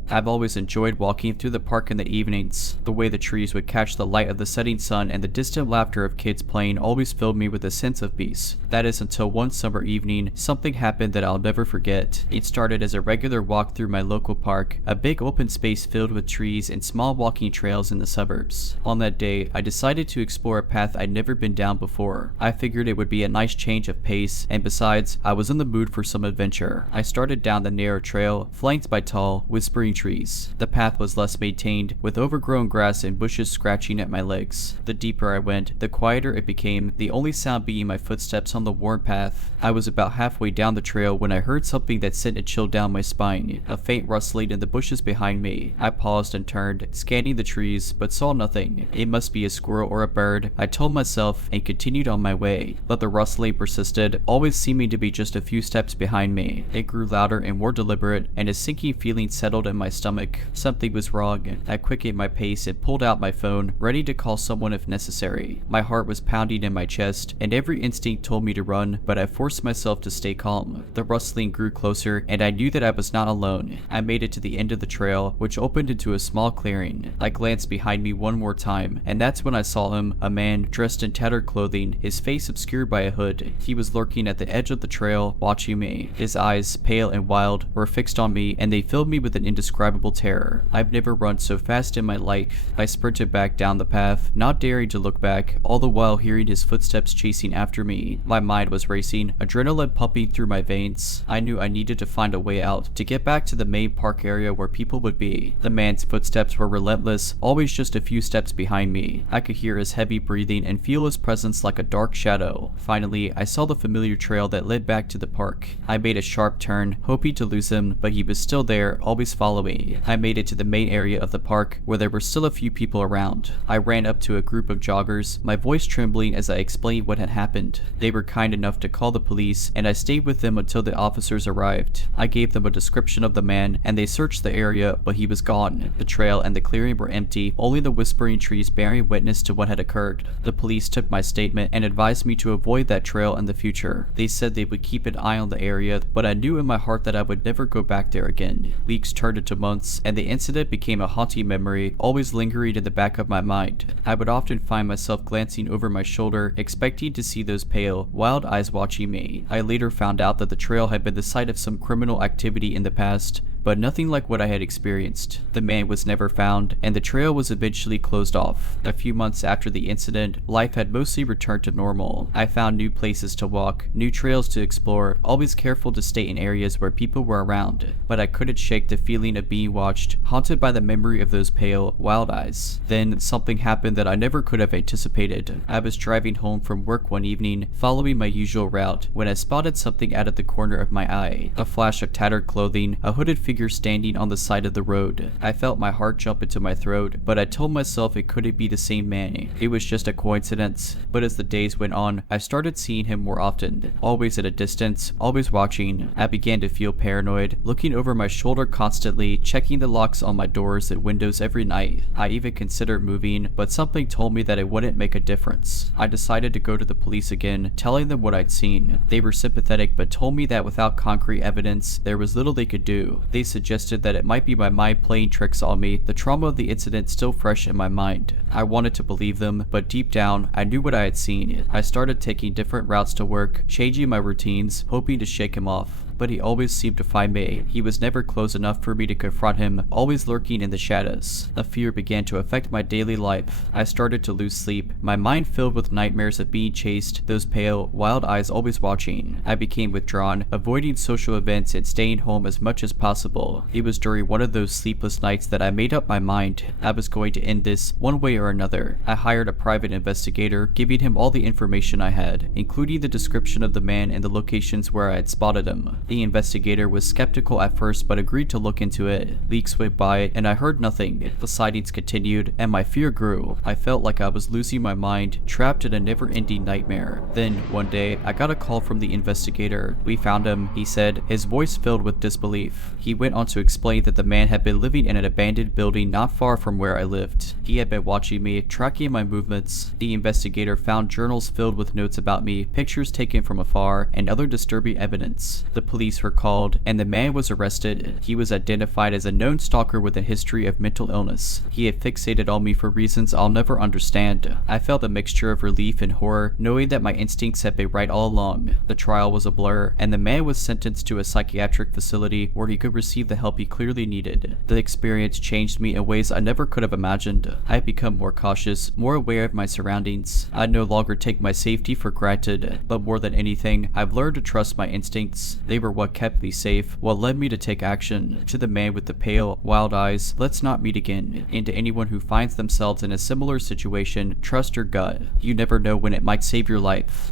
I've always enjoyed walking through the park in the evenings. The way the trees would catch the light of the setting sun and the distant laughter of kids playing always filled me with a sense of peace. That is until one summer evening, something happened that I'll never forget. It started as a regular walk through my local park, a big open space filled with trees and small walking trails in the suburbs. On that day, I decided to explore a path I'd never been down before. I figured it would be a nice change of pace, and besides, I was in the mood for some adventure. I started down the narrow trail, flanked by tall, whispering trees. The path was less maintained, with overgrown grass and bushes scratching at my legs. The deeper I went, the quieter it became, the only sound being my footsteps on the worn path. I was about halfway down the trail when I heard something that sent a chill down my spine, a faint rustling in the bushes behind me. I paused and turned, scanning the trees, but saw nothing. It must be a squirrel or a bird, I told myself, and continued on my way. But the rustling persisted, always seeming to be just a few steps behind me. It grew louder and more deliberate, and a sinking feeling settled in my stomach. Something was wrong. I quickened my pace and pulled out my phone, ready to call someone if necessary. My heart was pounding in my chest, and every instinct told me to run, but I forced myself to stay calm. The rustling grew closer, and I knew that I was not alone. I made it to the end of the trail, which opened into a small clearing. I glanced behind me one more time, and that's when I saw him, a man dressed in tattered clothing, his face obscured by a hood. He was lurking at the edge of the trail, watching me. His eyes, pale and wild, were fixed on me, and they filled me with an indescribable terror. I've never run so fast in my life. I sprinted back down the path, not daring to look back, all the while hearing his footsteps chasing after me. My mind was racing, adrenaline pumping through my veins. I knew I needed to find a way out, to get back to the main park area where people would be. The man's footsteps were relentless, always just a few steps behind me. I could hear his heavy breathing and feel his presence like a dark shadow. Finally, I saw the familiar trail that led back to the park. I made a sharp turn, hoping to lose him, but he was still there, always following me. I made it to the main area of the park, where there were still a few people around. I ran up to a group of joggers, my voice trembling as I explained what had happened. They were kind enough to call the police, and I stayed with them until the officers arrived. I gave them a description of the man, and they searched the area, but he was gone. The trail and the clearing were empty, only the whispering trees bearing witness to what had occurred. The police took my statement and advised me to avoid that trail in the future. They said they would keep an eye on the area, but I knew in my heart that I would never go back there again. Weeks turned into months, and the incident became a haunting memory, always lingering in the back of my mind. I would often find myself glancing over my shoulder, expecting to see those pale, wild eyes watching me. I later found out that the trail had been the site of some criminal activity in the past, but nothing like what I had experienced. The man was never found, and the trail was eventually closed off. A few months after the incident, life had mostly returned to normal. I found new places to walk, new trails to explore, always careful to stay in areas where people were around. But I couldn't shake the feeling of being watched, haunted by the memory of those pale, wild eyes. Then, something happened that I never could have anticipated. I was driving home from work one evening, following my usual route, when I spotted something out of the corner of my eye. A flash of tattered clothing, a hooded figure standing on the side of the road. I felt my heart jump into my throat, but I told myself it couldn't be the same man. It was just a coincidence. But as the days went on, I started seeing him more often, always at a distance, always watching. I began to feel paranoid, looking over my shoulder constantly, checking the locks on my doors and windows every night. I even considered moving, but something told me that it wouldn't make a difference. I decided to go to the police again, telling them what I'd seen. They were sympathetic, but told me that without concrete evidence, there was little they could do. They suggested that it might be my mind playing tricks on me, the trauma of the incident still fresh in my mind. I wanted to believe them, but deep down, I knew what I had seen. I started taking different routes to work, changing my routines, hoping to shake him off. But he always seemed to find me. He was never close enough for me to confront him, always lurking in the shadows. A fear began to affect my daily life. I started to lose sleep, my mind filled with nightmares of being chased, those pale, wild eyes always watching. I became withdrawn, avoiding social events and staying home as much as possible. It was during one of those sleepless nights that I made up my mind. I was going to end this, one way or another. I hired a private investigator, giving him all the information I had, including the description of the man and the locations where I had spotted him. The investigator was skeptical at first but agreed to look into it. Weeks went by and I heard nothing. The sightings continued and my fear grew. I felt like I was losing my mind, trapped in a never-ending nightmare. Then, one day, I got a call from the investigator. We found him, he said, his voice filled with disbelief. He went on to explain that the man had been living in an abandoned building not far from where I lived. He had been watching me, tracking my movements. The investigator found journals filled with notes about me, pictures taken from afar, and other disturbing evidence. The police were called, and the man was arrested. He was identified as a known stalker with a history of mental illness. He had fixated on me for reasons I'll never understand. I felt a mixture of relief and horror, knowing that my instincts had been right all along. The trial was a blur, and the man was sentenced to a psychiatric facility where he could receive the help he clearly needed. The experience changed me in ways I never could have imagined. I had become more cautious, more aware of my surroundings. I no longer take my safety for granted, but more than anything, I've learned to trust my instincts. They were what kept me safe, what led me to take action. To the man with the pale, wild eyes, let's not meet again. And to anyone who finds themselves in a similar situation, trust your gut. You never know when it might save your life.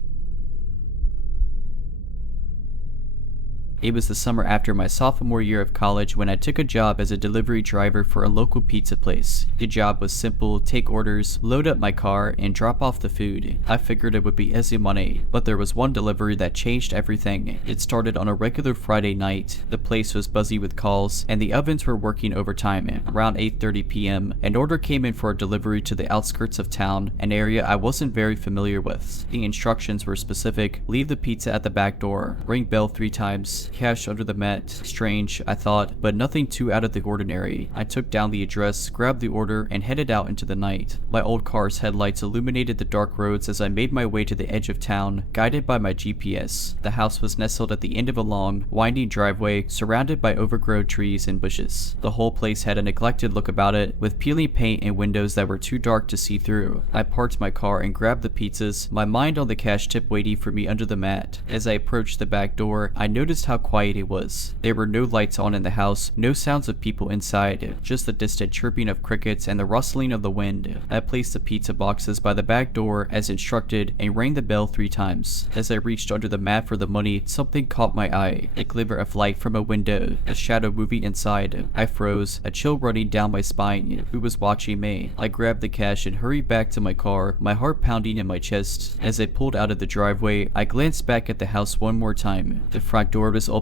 It was the summer after my sophomore year of college when I took a job as a delivery driver for a local pizza place. The job was simple: take orders, load up my car, and drop off the food. I figured it would be easy money, but there was one delivery that changed everything. It started on a regular Friday night. The place was buzzy with calls, and the ovens were working overtime. Around 8:30 p.m., an order came in for a delivery to the outskirts of town, an area I wasn't very familiar with. The instructions were specific: leave the pizza at the back door, ring bell 3 times, cash under the mat. Strange, I thought, but nothing too out of the ordinary. I took down the address, grabbed the order, and headed out into the night. My old car's headlights illuminated the dark roads as I made my way to the edge of town, guided by my GPS. The house was nestled at the end of a long, winding driveway, surrounded by overgrown trees and bushes. The whole place had a neglected look about it, with peeling paint and windows that were too dark to see through. I parked my car and grabbed the pizzas, my mind on the cash tip waiting for me under the mat. As I approached the back door, I noticed how quiet it was. There were no lights on in the house, no sounds of people inside, just the distant chirping of crickets and the rustling of the wind. I placed the pizza boxes by the back door as instructed and rang the bell 3 times. As I reached under the mat for the money, something caught my eye. A glimmer of light from a window, a shadow moving inside. I froze, a chill running down my spine. Who was watching me? I grabbed the cash and hurried back to my car, my heart pounding in my chest. As I pulled out of the driveway, I glanced back at the house one more time. The front door was open.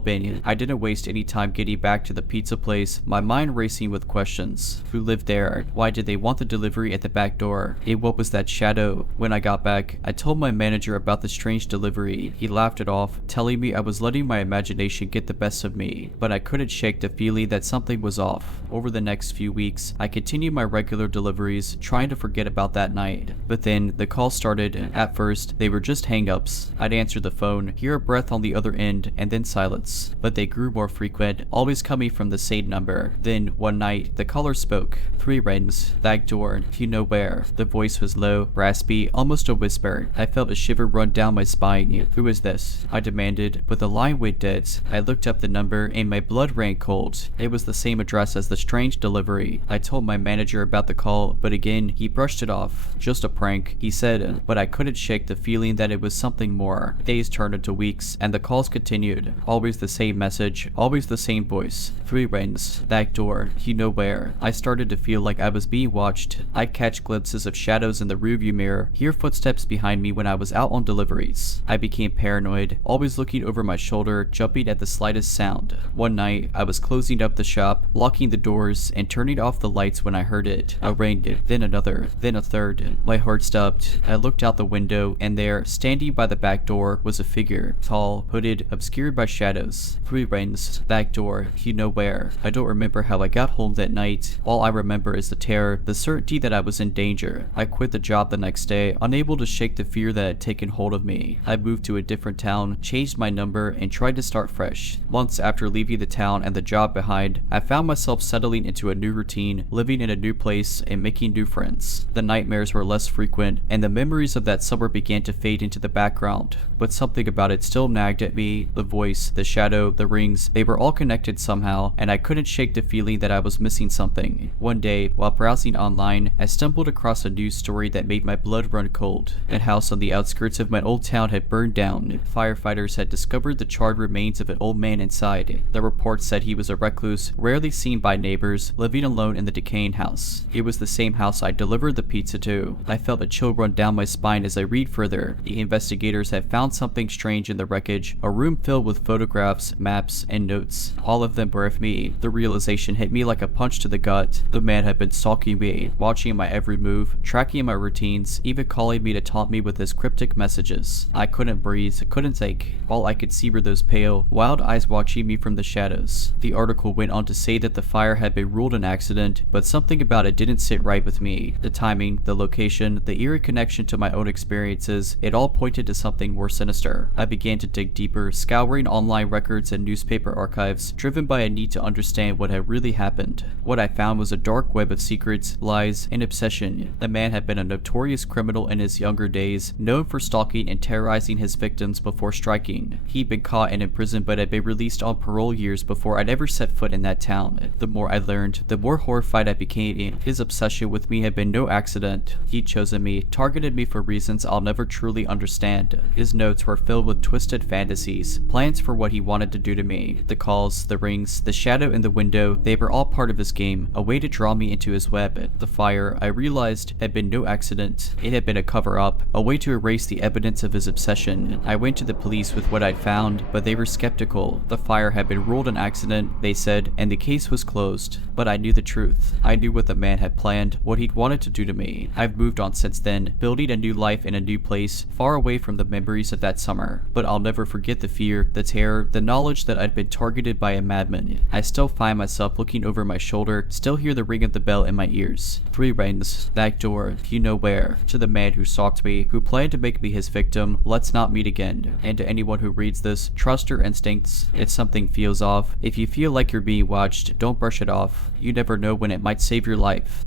I didn't waste any time getting back to the pizza place, my mind racing with questions. Who lived there? Why did they want the delivery at the back door? And what was that shadow? When I got back, I told my manager about the strange delivery. He laughed it off, telling me I was letting my imagination get the best of me, but I couldn't shake the feeling that something was off. Over the next few weeks, I continued my regular deliveries, trying to forget about that night. But then, the call started. At first, they were just hang-ups. I'd answer the phone, hear a breath on the other end, and then silence. But they grew more frequent, always coming from the same number. Then, one night, the caller spoke. 3 rings. Back door. You know where. The voice was low, raspy, almost a whisper. I felt a shiver run down my spine. Who is this? I demanded, but the line went dead. I looked up the number, and my blood ran cold. It was the same address as the strange delivery. I told my manager about the call, but again, he brushed it off. Just a prank, he said, but I couldn't shake the feeling that it was something more. Days turned into weeks, and the calls continued. Always the same message, always the same voice. 3 rings. Back door. You know where. I started to feel like I was being watched. I'd catch glimpses of shadows in the rearview mirror, hear footsteps behind me when I was out on deliveries. I became paranoid, always looking over my shoulder, jumping at the slightest sound. One night, I was closing up the shop, locking the doors, and turning off the lights when I heard it. A ring, then another, then a third. My heart stopped. I looked out the window, and there, standing by the back door, was a figure. Tall, hooded, obscured by shadows. 3 rings. Back door. You know where. I don't remember how I got home that night. All I remember is the terror, the certainty that I was in danger. I quit the job the next day, unable to shake the fear that had taken hold of me. I moved to a different town, changed my number, and tried to start fresh. Months after leaving the town and the job behind, I found myself settling into a new routine, living in a new place, and making new friends. The nightmares were less frequent, and the memories of that summer began to fade into the background. But something about it still nagged at me, the voice, the The shadow, the rings, they were all connected somehow, and I couldn't shake the feeling that I was missing something. One day, while browsing online, I stumbled across a news story that made my blood run cold. A house on the outskirts of my old town had burned down. Firefighters had discovered the charred remains of an old man inside. The report said he was a recluse, rarely seen by neighbors, living alone in the decaying house. It was the same house I delivered the pizza to. I felt a chill run down my spine as I read further. The investigators had found something strange in the wreckage, a room filled with photographs, maps, and notes. All of them were of me. The realization hit me like a punch to the gut. The man had been stalking me, watching my every move, tracking my routines, even calling me to taunt me with his cryptic messages. I couldn't breathe, couldn't think. All I could see were those pale, wild eyes watching me from the shadows. The article went on to say that the fire had been ruled an accident, but something about it didn't sit right with me. The timing, the location, the eerie connection to my own experiences, it all pointed to something more sinister. I began to dig deeper, scouring online records and newspaper archives, driven by a need to understand what had really happened. What I found was a dark web of secrets, lies, and obsession. The man had been a notorious criminal in his younger days, known for stalking and terrorizing his victims before striking. He'd been caught and imprisoned but had been released on parole years before I'd ever set foot in that town. The more I learned, the more horrified I became. His obsession with me had been no accident. He'd chosen me, targeted me for reasons I'll never truly understand. His notes were filled with twisted fantasies, plans for what he wanted to do to me. The calls, the rings, the shadow in the window, they were all part of his game, a way to draw me into his web. The fire, I realized, had been no accident. It had been a cover-up, a way to erase the evidence of his obsession. I went to the police with what I'd found, but they were skeptical. The fire had been ruled an accident, they said, and the case was closed. But I knew the truth. I knew what the man had planned, what he'd wanted to do to me. I've moved on since then, building a new life in a new place, far away from the memories of that summer. But I'll never forget the fear, the terror, the knowledge that I'd been targeted by a madman. I still find myself looking over my shoulder, still hear the ring of the bell in my ears. 3 rings, that door, you know where. To the man who stalked me, who planned to make me his victim, let's not meet again. And to anyone who reads this, trust your instincts. If something feels off, if you feel like you're being watched, don't brush it off. You never know when it might save your life.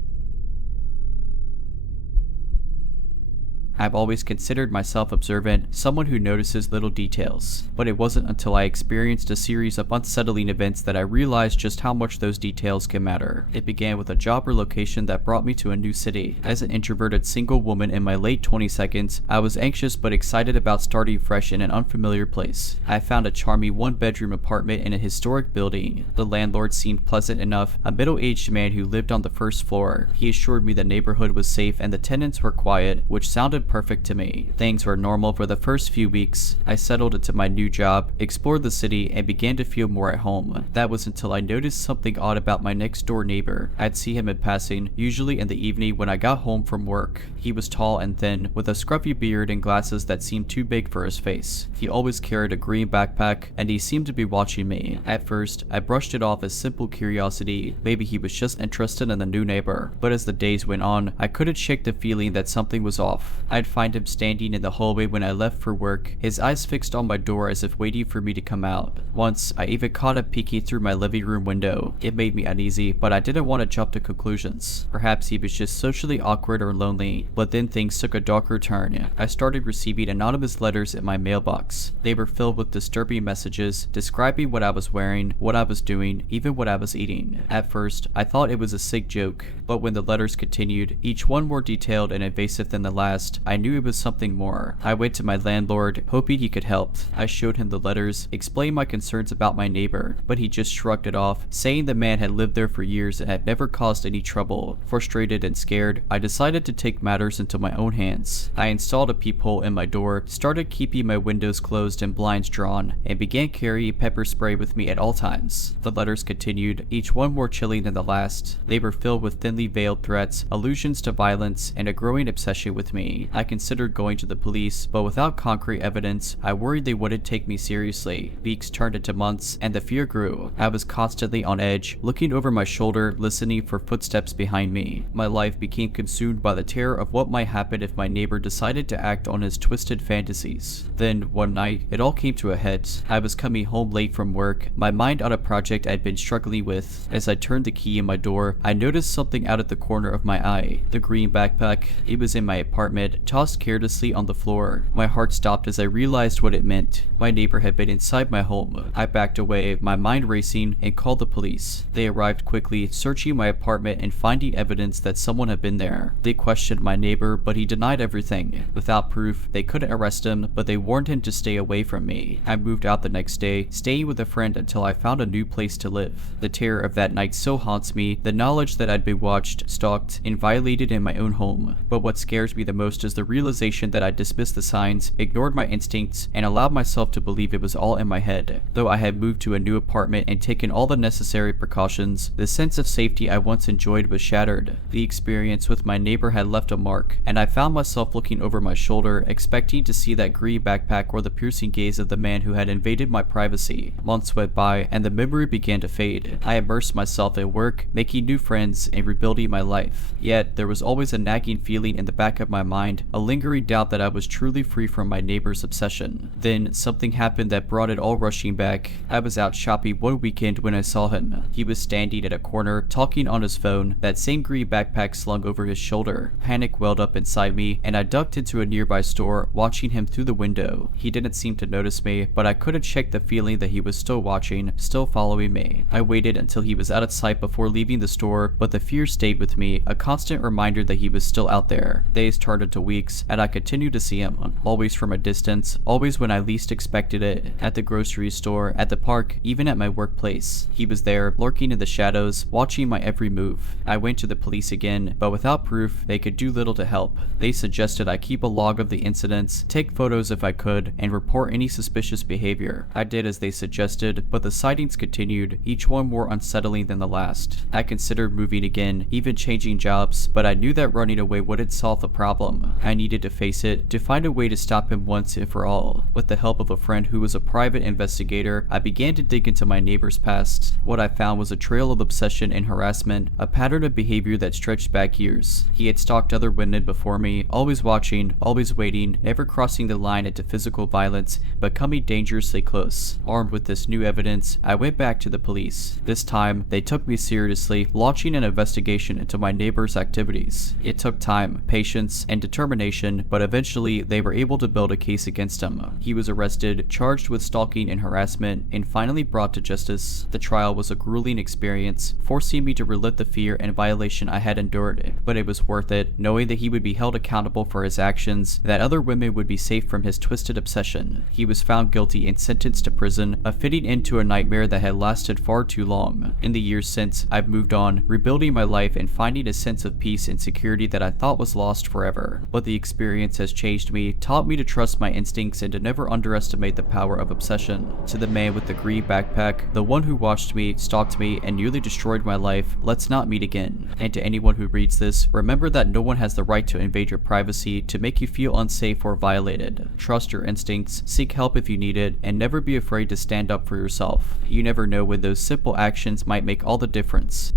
I've always considered myself observant, someone who notices little details. But it wasn't until I experienced a series of unsettling events that I realized just how much those details can matter. It began with a job relocation that brought me to a new city. As an introverted single woman in my late 20s, I was anxious but excited about starting fresh in an unfamiliar place. I found a charming 1-bedroom apartment in a historic building. The landlord seemed pleasant enough, a middle-aged man who lived on the first floor. He assured me the neighborhood was safe and the tenants were quiet, which sounded perfect to me. Things were normal for the first few weeks. I settled into my new job, explored the city, and began to feel more at home. That was until I noticed something odd about my next door neighbor. I'd see him in passing, usually in the evening when I got home from work. He was tall and thin, with a scruffy beard and glasses that seemed too big for his face. He always carried a green backpack, and he seemed to be watching me. At first, I brushed it off as simple curiosity. Maybe he was just interested in the new neighbor. But as the days went on, I couldn't shake the feeling that something was off. I'd find him standing in the hallway when I left for work, his eyes fixed on my door as if waiting for me to come out. Once, I even caught him peeking through my living room window. It made me uneasy, but I didn't want to jump to conclusions. Perhaps he was just socially awkward or lonely. But then things took a darker turn. I started receiving anonymous letters in my mailbox. They were filled with disturbing messages, describing what I was wearing, what I was doing, even what I was eating. At first, I thought it was a sick joke, but when the letters continued, each one more detailed and invasive than the last, I knew it was something more. I went to my landlord, hoping he could help. I showed him the letters, explained my concerns about my neighbor, but he just shrugged it off, saying the man had lived there for years and had never caused any trouble. Frustrated and scared, I decided to take matters into my own hands. I installed a peephole in my door, started keeping my windows closed and blinds drawn, and began carrying pepper spray with me at all times. The letters continued, each one more chilling than the last. They were filled with thinly veiled threats, allusions to violence, and a growing obsession with me. I considered going to the police, but without concrete evidence, I worried they wouldn't take me seriously. Weeks turned into months, and the fear grew. I was constantly on edge, looking over my shoulder, listening for footsteps behind me. My life became consumed by the terror of what might happen if my neighbor decided to act on his twisted fantasies. Then, one night, it all came to a head. I was coming home late from work, my mind on a project I'd been struggling with. As I turned the key in my door, I noticed something out at the corner of my eye. The green backpack. It was in my apartment, hand, tossed carelessly on the floor. My heart stopped as I realized what it meant. My neighbor had been inside my home. I backed away, my mind racing, and called the police. They arrived quickly, searching my apartment and finding evidence that someone had been there. They questioned my neighbor, but he denied everything. Without proof, they couldn't arrest him, but they warned him to stay away from me. I moved out the next day, staying with a friend until I found a new place to live. The terror of that night so haunts me, the knowledge that I'd been watched, stalked, and violated in my own home. But what scares me the most is the realization that I dismissed the signs, ignored my instincts, and allowed myself to believe it was all in my head. Though I had moved to a new apartment and taken all the necessary precautions, the sense of safety I once enjoyed was shattered. The experience with my neighbor had left a mark, and I found myself looking over my shoulder, expecting to see that green backpack or the piercing gaze of the man who had invaded my privacy. Months went by, and the memory began to fade. I immersed myself in work, making new friends, and rebuilding my life. Yet, there was always a nagging feeling in the back of my mind, a lingering doubt that I was truly free from my neighbor's obsession. Then, something happened that brought it all rushing back. I was out shopping one weekend when I saw him. He was standing at a corner, talking on his phone, that same green backpack slung over his shoulder. Panic welled up inside me, and I ducked into a nearby store, watching him through the window. He didn't seem to notice me, but I couldn't shake the feeling that he was still watching, still following me. I waited until he was out of sight before leaving the store, but the fear stayed with me, a constant reminder that he was still out there. Days turned into weeks, and I continued to see him, always from a distance, always when I least expected it. At the grocery store, at the park, even at my workplace. He was there, lurking in the shadows, watching my every move. I went to the police again, but without proof, they could do little to help. They suggested I keep a log of the incidents, take photos if I could, and report any suspicious behavior. I did as they suggested, but the sightings continued, each one more unsettling than the last. I considered moving again, even changing jobs, but I knew that running away wouldn't solve the problem. I needed to face it, to find a way to stop him once and for all. With the help of a friend who was a private investigator, I began to dig into my neighbor's past. What I found was a trail of obsession and harassment, a pattern of behavior that stretched back years. He had stalked other women before me, always watching, always waiting, never crossing the line into physical violence, but coming dangerously close. Armed with this new evidence, I went back to the police. This time, they took me seriously, launching an investigation into my neighbor's activities. It took time, patience, and determination, but eventually they were able to build a case against him. He was arrested, charged with stalking and harassment, and finally brought to justice. The trial was a grueling experience, forcing me to relive the fear and violation I had endured, but it was worth it, knowing that he would be held accountable for his actions, that other women would be safe from his twisted obsession. He was found guilty and sentenced to prison, a fitting end to a nightmare that had lasted far too long. In the years since, I've moved on, rebuilding my life and finding a sense of peace and security that I thought was lost forever. But the experience has changed me, taught me to trust my instincts and to never underestimate the power of obsession. To the man with the green backpack, the one who watched me, stalked me, and nearly destroyed my life, let's not meet again. And to anyone who reads this, remember that no one has the right to invade your privacy, to make you feel unsafe or violated. Trust your instincts, seek help if you need it, and never be afraid to stand up for yourself. You never know when those simple actions might make all the difference.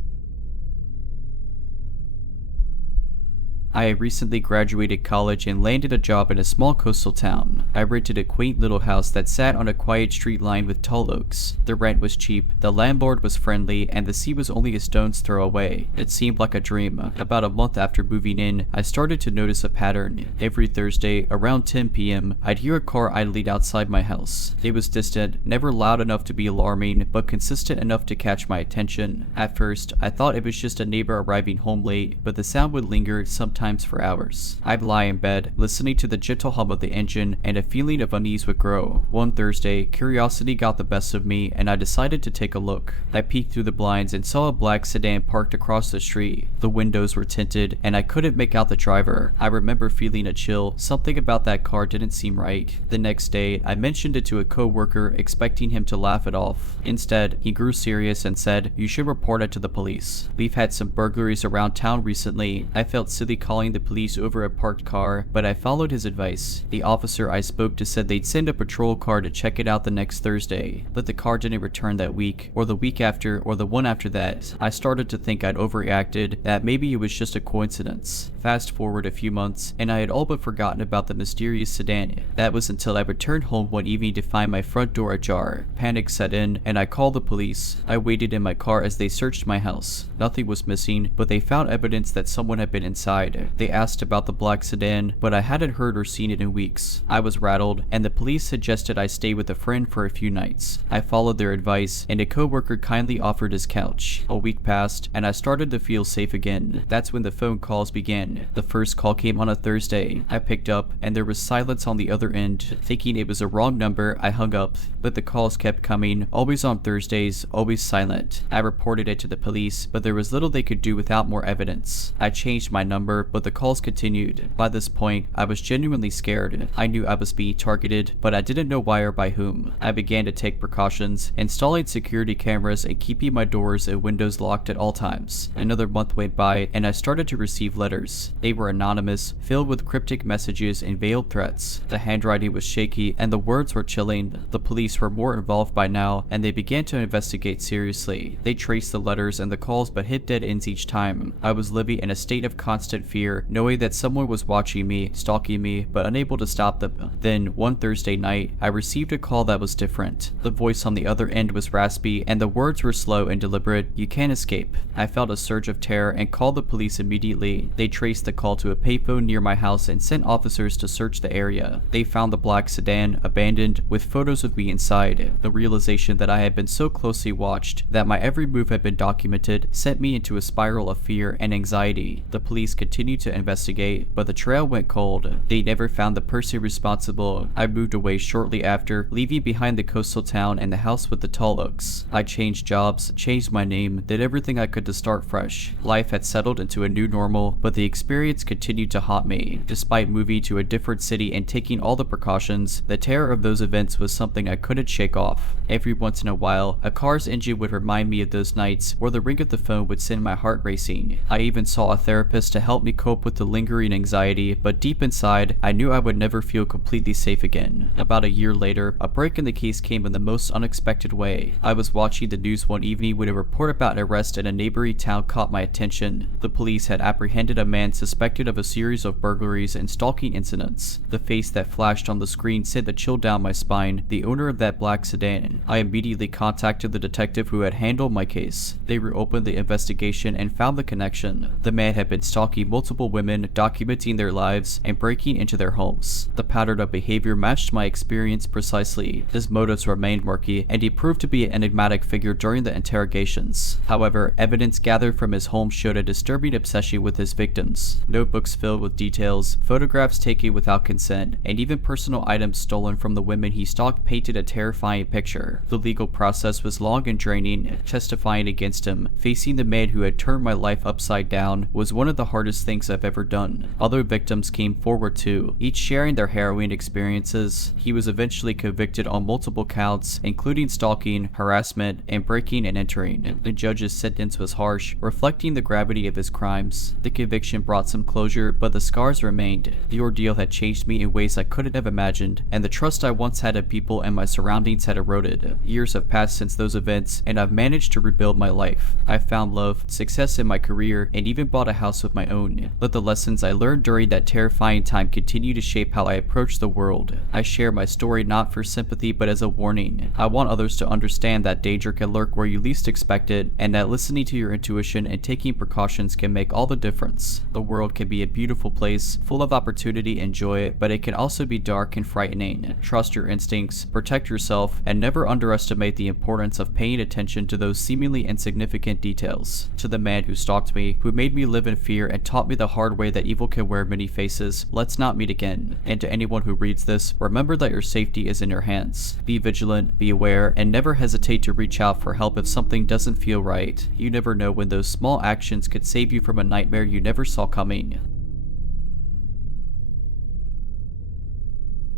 I recently graduated college and landed a job in a small coastal town. I rented a quaint little house that sat on a quiet street lined with tall oaks. The rent was cheap, the landlord was friendly, and the sea was only a stone's throw away. It seemed like a dream. About a month after moving in, I started to notice a pattern. Every Thursday, around 10 p.m., I'd hear a car idling outside my house. It was distant, never loud enough to be alarming, but consistent enough to catch my attention. At first, I thought it was just a neighbor arriving home late, but the sound would linger, sometimes for hours. I'd lie in bed, listening to the gentle hum of the engine, and a feeling of unease would grow. One Thursday, curiosity got the best of me, and I decided to take a look. I peeked through the blinds and saw a black sedan parked across the street. The windows were tinted, and I couldn't make out the driver. I remember feeling a chill. Something about that car didn't seem right. The next day, I mentioned it to a co-worker, expecting him to laugh it off. Instead, he grew serious and said, "You should report it to the police. We've had some burglaries around town recently." I felt silly calling the police over a parked car, but I followed his advice. The officer I spoke to said they'd send a patrol car to check it out the next Thursday, but the car didn't return that week, or the week after, or the one after that. I started to think I'd overreacted, that maybe it was just a coincidence. Fast forward a few months, and I had all but forgotten about the mysterious sedan. That was until I returned home one evening to find my front door ajar. Panic set in, and I called the police. I waited in my car as they searched my house. Nothing was missing, but they found evidence that someone had been inside. inside. They asked about the black sedan, but I hadn't heard or seen it in weeks. I was rattled, and the police suggested I stay with a friend for a few nights. I followed their advice, and a coworker kindly offered his couch. A week passed, and I started to feel safe again. That's when the phone calls began. The first call came on a Thursday. I picked up, and there was silence on the other end. Thinking it was a wrong number, I hung up, but the calls kept coming, always on Thursdays, always silent. I reported it to the police, but there was little they could do without more evidence. I changed my number, but the calls continued. By this point, I was genuinely scared. I knew I was being targeted, but I didn't know why or by whom. I began to take precautions, installing security cameras and keeping my doors and windows locked at all times. Another month went by, and I started to receive letters. They were anonymous, filled with cryptic messages and veiled threats. The handwriting was shaky, and the words were chilling. The police were more involved by now, and they began to investigate seriously. They traced the letters and the calls but hit dead ends each time. I was living in a state of constant fear, knowing that someone was watching me, stalking me, but unable to stop them. Then, one Thursday night, I received a call that was different. The voice on the other end was raspy, and the words were slow and deliberate. "You can't escape." I felt a surge of terror and called the police immediately. They traced the call to a payphone near my house and sent officers to search the area. They found the black sedan, abandoned, with photos of me inside. The realization that I had been so closely watched, that my every move had been documented, sent me into a spiral of fear and anxiety. The police continued to investigate, but the trail went cold. They never found the person responsible. I moved away shortly after, leaving behind the coastal town and the house with the tall oaks. I changed jobs, changed my name, did everything I could to start fresh. Life had settled into a new normal, but the experience continued to haunt me. Despite moving to a different city and taking all the precautions, the terror of those events was something I couldn't shake off. Every once in a while, a car's engine would remind me of those nights, or the ring of the phone would send my heart racing. I even saw a therapist to help me cope with the lingering anxiety, but deep inside, I knew I would never feel completely safe again. About a year later, a break in the case came in the most unexpected way. I was watching the news one evening when a report about an arrest in a neighboring town caught my attention. The police had apprehended a man suspected of a series of burglaries and stalking incidents. The face that flashed on the screen sent a chill down my spine, the owner of that black sedan. I immediately contacted the detective who had handled my case. They reopened the investigation and found the connection. The man had been stalking multiple women, documenting their lives, and breaking into their homes. The pattern of behavior matched my experience precisely. His motives remained murky, and he proved to be an enigmatic figure during the interrogations. However, evidence gathered from his home showed a disturbing obsession with his victims. Notebooks filled with details, photographs taken without consent, and even personal items stolen from the women he stalked painted a terrifying picture. The legal process was long and draining. Testifying against him, facing the man who had turned my life upside down, was one of the hardest things I've ever done. Other victims came forward too, each sharing their harrowing experiences. He was eventually convicted on multiple counts, including stalking, harassment, and breaking and entering. The judge's sentence was harsh, reflecting the gravity of his crimes. The conviction brought some closure, but the scars remained. The ordeal had changed me in ways I couldn't have imagined, and the trust I once had in people and my surroundings had eroded. Years have passed since those events, and I've managed to rebuild my life. I've found love, success in my career, and even bought a house of my own. Let the lessons I learned during that terrifying time continue to shape how I approach the world. I share my story not for sympathy but as a warning. I want others to understand that danger can lurk where you least expect it, and that listening to your intuition and taking precautions can make all the difference. The world can be a beautiful place, full of opportunity and joy, but it can also be dark and frightening. Trust your instincts, protect yourself, and never underestimate the importance of paying attention to those seemingly insignificant details. To the man who stalked me, who made me live in fear and taught me the hard way that evil can wear many faces, let's not meet again. And to anyone who reads this, remember that your safety is in your hands. Be vigilant, be aware, and never hesitate to reach out for help if something doesn't feel right. You never know when those small actions could save you from a nightmare you never saw coming.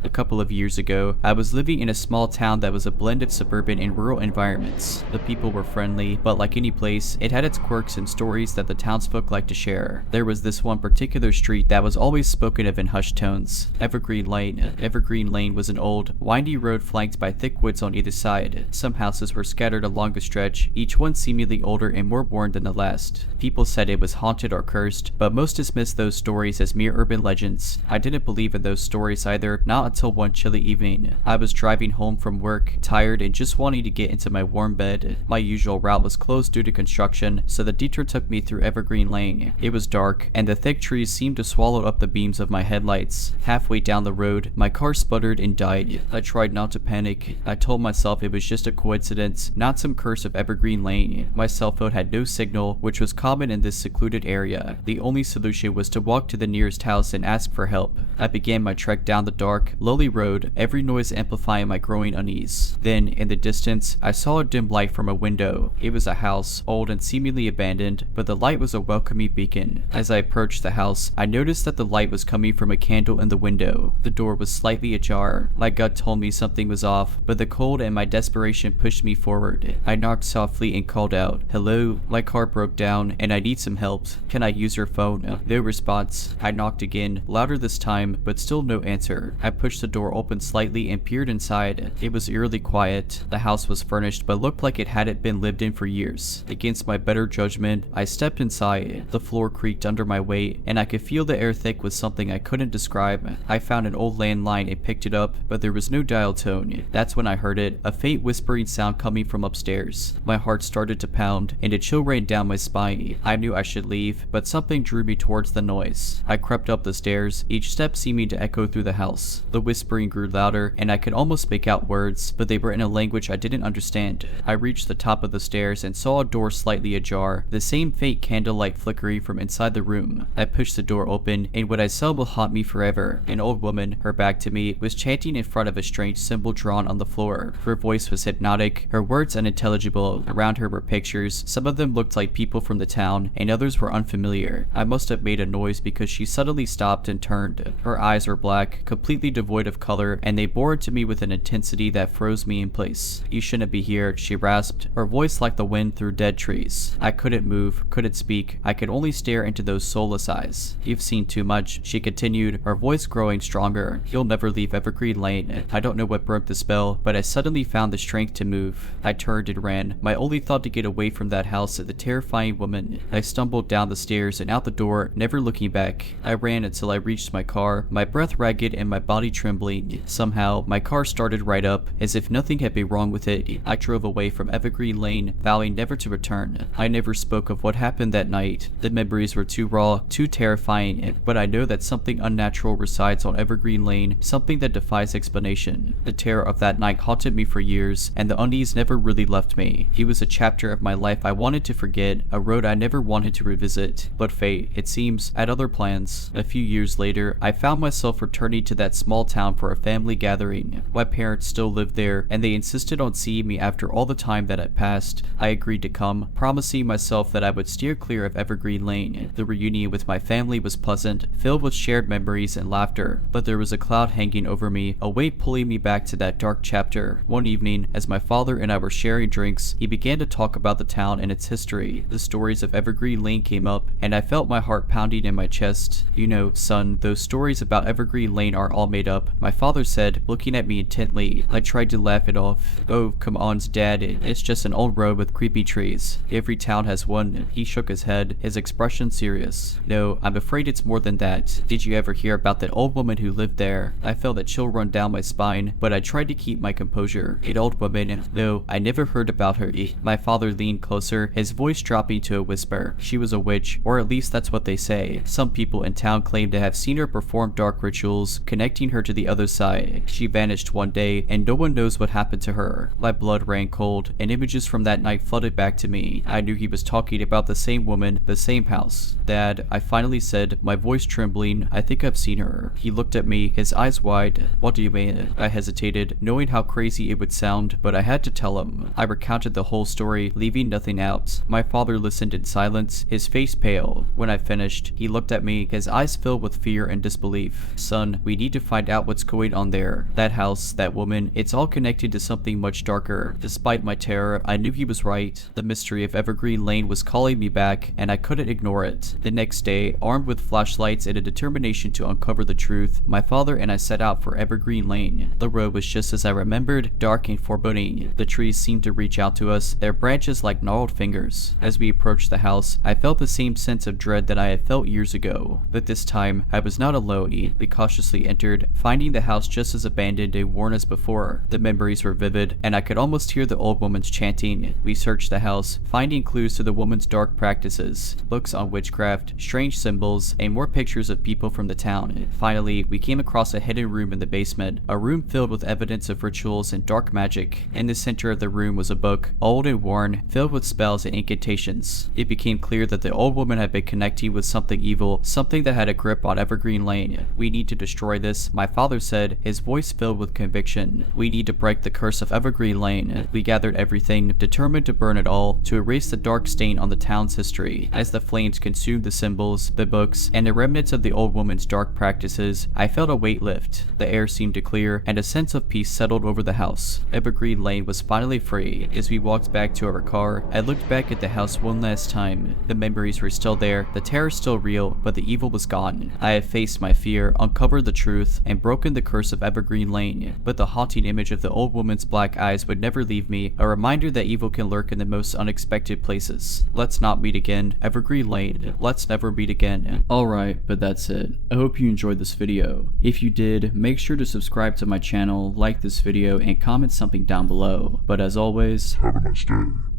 A couple of years ago, I was living in a small town that was a blend of suburban and rural environments. The people were friendly, but like any place, it had its quirks and stories that the townsfolk liked to share. There was this one particular street that was always spoken of in hushed tones. Evergreen Lane. Evergreen Lane was an old, windy road flanked by thick woods on either side. Some houses were scattered along the stretch, each one seemingly older and more worn than the last. People said it was haunted or cursed, but most dismissed those stories as mere urban legends. I didn't believe in those stories either, not not till one chilly evening. I was driving home from work, tired and just wanting to get into my warm bed. My usual route was closed due to construction, so the detour took me through Evergreen Lane. It was dark, and the thick trees seemed to swallow up the beams of my headlights. Halfway down the road, my car sputtered and died. I tried not to panic. I told myself it was just a coincidence, not some curse of Evergreen Lane. My cell phone had no signal, which was common in this secluded area. The only solution was to walk to the nearest house and ask for help. I began my trek down the dark, lonely road, every noise amplifying my growing unease. Then, in the distance, I saw a dim light from a window. It was a house, old and seemingly abandoned, but the light was a welcoming beacon. As I approached the house, I noticed that the light was coming from a candle in the window. The door was slightly ajar. My gut told me something was off, but the cold and my desperation pushed me forward. I knocked softly and called out, "Hello, my car broke down and I need some help. Can I use your phone?" No response. I knocked again, louder this time, but still no answer. I pushed the door open slightly and peered inside. It was eerily quiet. The house was furnished but looked like it hadn't been lived in for years. Against my better judgment, I stepped inside. The floor creaked under my weight, and I could feel the air thick with something I couldn't describe. I found an old landline and picked it up, but there was no dial tone. That's when I heard it, a faint whispering sound coming from upstairs. My heart started to pound, and a chill ran down my spine. I knew I should leave, but something drew me towards the noise. I crept up the stairs, each step seeming to echo through the house. The whispering grew louder, and I could almost make out words, but they were in a language I didn't understand. I reached the top of the stairs and saw a door slightly ajar, the same faint candlelight flickering from inside the room. I pushed the door open, and what I saw will haunt me forever. An old woman, her back to me, was chanting in front of a strange symbol drawn on the floor. Her voice was hypnotic, her words unintelligible. Around her were pictures. Some of them looked like people from the town, and others were unfamiliar. I must have made a noise because she suddenly stopped and turned. Her eyes were black, completely devoid of color, and they bored to me with an intensity that froze me in place. "You shouldn't be here," she rasped, her voice like the wind through dead trees. I couldn't move, couldn't speak. I could only stare into those soulless eyes. "You've seen too much," she continued, her voice growing stronger. "You'll never leave Evergreen Lane." I don't know what broke the spell, but I suddenly found the strength to move. I turned and ran, my only thought to get away from that house and the terrifying woman. I stumbled down the stairs and out the door, never looking back. I ran until I reached my car, my breath ragged and my body trembling. Somehow, my car started right up, as if nothing had been wrong with it. I drove away from Evergreen Lane, vowing never to return. I never spoke of what happened that night. The memories were too raw, too terrifying, but I know that something unnatural resides on Evergreen Lane, something that defies explanation. The terror of that night haunted me for years, and the unease never really left me. It was a chapter of my life I wanted to forget, a road I never wanted to revisit. But fate, it seems, had other plans. A few years later, I found myself returning to that small town for a family gathering. My parents still lived there, and they insisted on seeing me after all the time that had passed. I agreed to come, promising myself that I would steer clear of Evergreen Lane. The reunion with my family was pleasant, filled with shared memories and laughter, but there was a cloud hanging over me, a weight pulling me back to that dark chapter. One evening, as my father and I were sharing drinks, he began to talk about the town and its history. The stories of Evergreen Lane came up, and I felt my heart pounding in my chest. "You know, son, those stories about Evergreen Lane are all made up," my father said, looking at me intently. I tried to laugh it off. "Oh, come on, Dad, it's just an old road with creepy trees. Every town has one." He shook his head, his expression serious. "No, I'm afraid it's more than that. Did you ever hear about that old woman who lived there?" I felt a chill run down my spine, but I tried to keep my composure. "An old woman? No, I never heard about her." My father leaned closer, his voice dropping to a whisper. "She was a witch, or at least that's what they say. Some people in town claim to have seen her perform dark rituals, connecting her to the other side. She vanished one day, and no one knows what happened to her." My blood ran cold, and images from that night flooded back to me. I knew he was talking about the same woman, the same house. "Dad," I finally said, my voice trembling, "I think I've seen her." He looked at me, his eyes wide. "What do you mean?" I hesitated, knowing how crazy it would sound, but I had to tell him. I recounted the whole story, leaving nothing out. My father listened in silence, his face pale. When I finished, he looked at me, his eyes filled with fear and disbelief. "Son, we need to find out what's going on there. That house, that woman, it's all connected to something much darker." Despite my terror, I knew he was right. The mystery of Evergreen Lane was calling me back, and I couldn't ignore it. The next day, armed with flashlights and a determination to uncover the truth, my father and I set out for Evergreen Lane. The road was just as I remembered, dark and foreboding. The trees seemed to reach out to us, their branches like gnarled fingers. As we approached the house, I felt the same sense of dread that I had felt years ago. But this time, I was not alone. We cautiously entered, finding the house just as abandoned and worn as before. The memories were vivid, and I could almost hear the old woman's chanting. We searched the house, finding clues to the woman's dark practices, books on witchcraft, strange symbols, and more pictures of people from the town. Finally, we came across a hidden room in the basement, a room filled with evidence of rituals and dark magic. In the center of the room was a book, old and worn, filled with spells and incantations. It became clear that the old woman had been connecting with something evil, something that had a grip on Evergreen Lane. We need to destroy this, my father said, his voice filled with conviction. We need to break the curse of Evergreen Lane. We gathered everything, determined to burn it all, to erase the dark stain on the town's history. As the flames consumed the symbols, the books, and the remnants of the old woman's dark practices, I felt a weight lift. The air seemed to clear, and a sense of peace settled over the house. Evergreen Lane was finally free. As we walked back to our car, I looked back at the house one last time. The memories were still there, the terror still real, but the evil was gone. I had faced my fear, uncovered the truth, and broken the curse of Evergreen Lane. But the haunting image of the old woman's black eyes would never leave me, a reminder that evil can lurk in the most unexpected places. Let's not meet again, Evergreen Lane. Let's never meet again. Alright, but that's it. I hope you enjoyed this video. If you did, make sure to subscribe to my channel, like this video, and comment something down below. But as always, Have a nice day.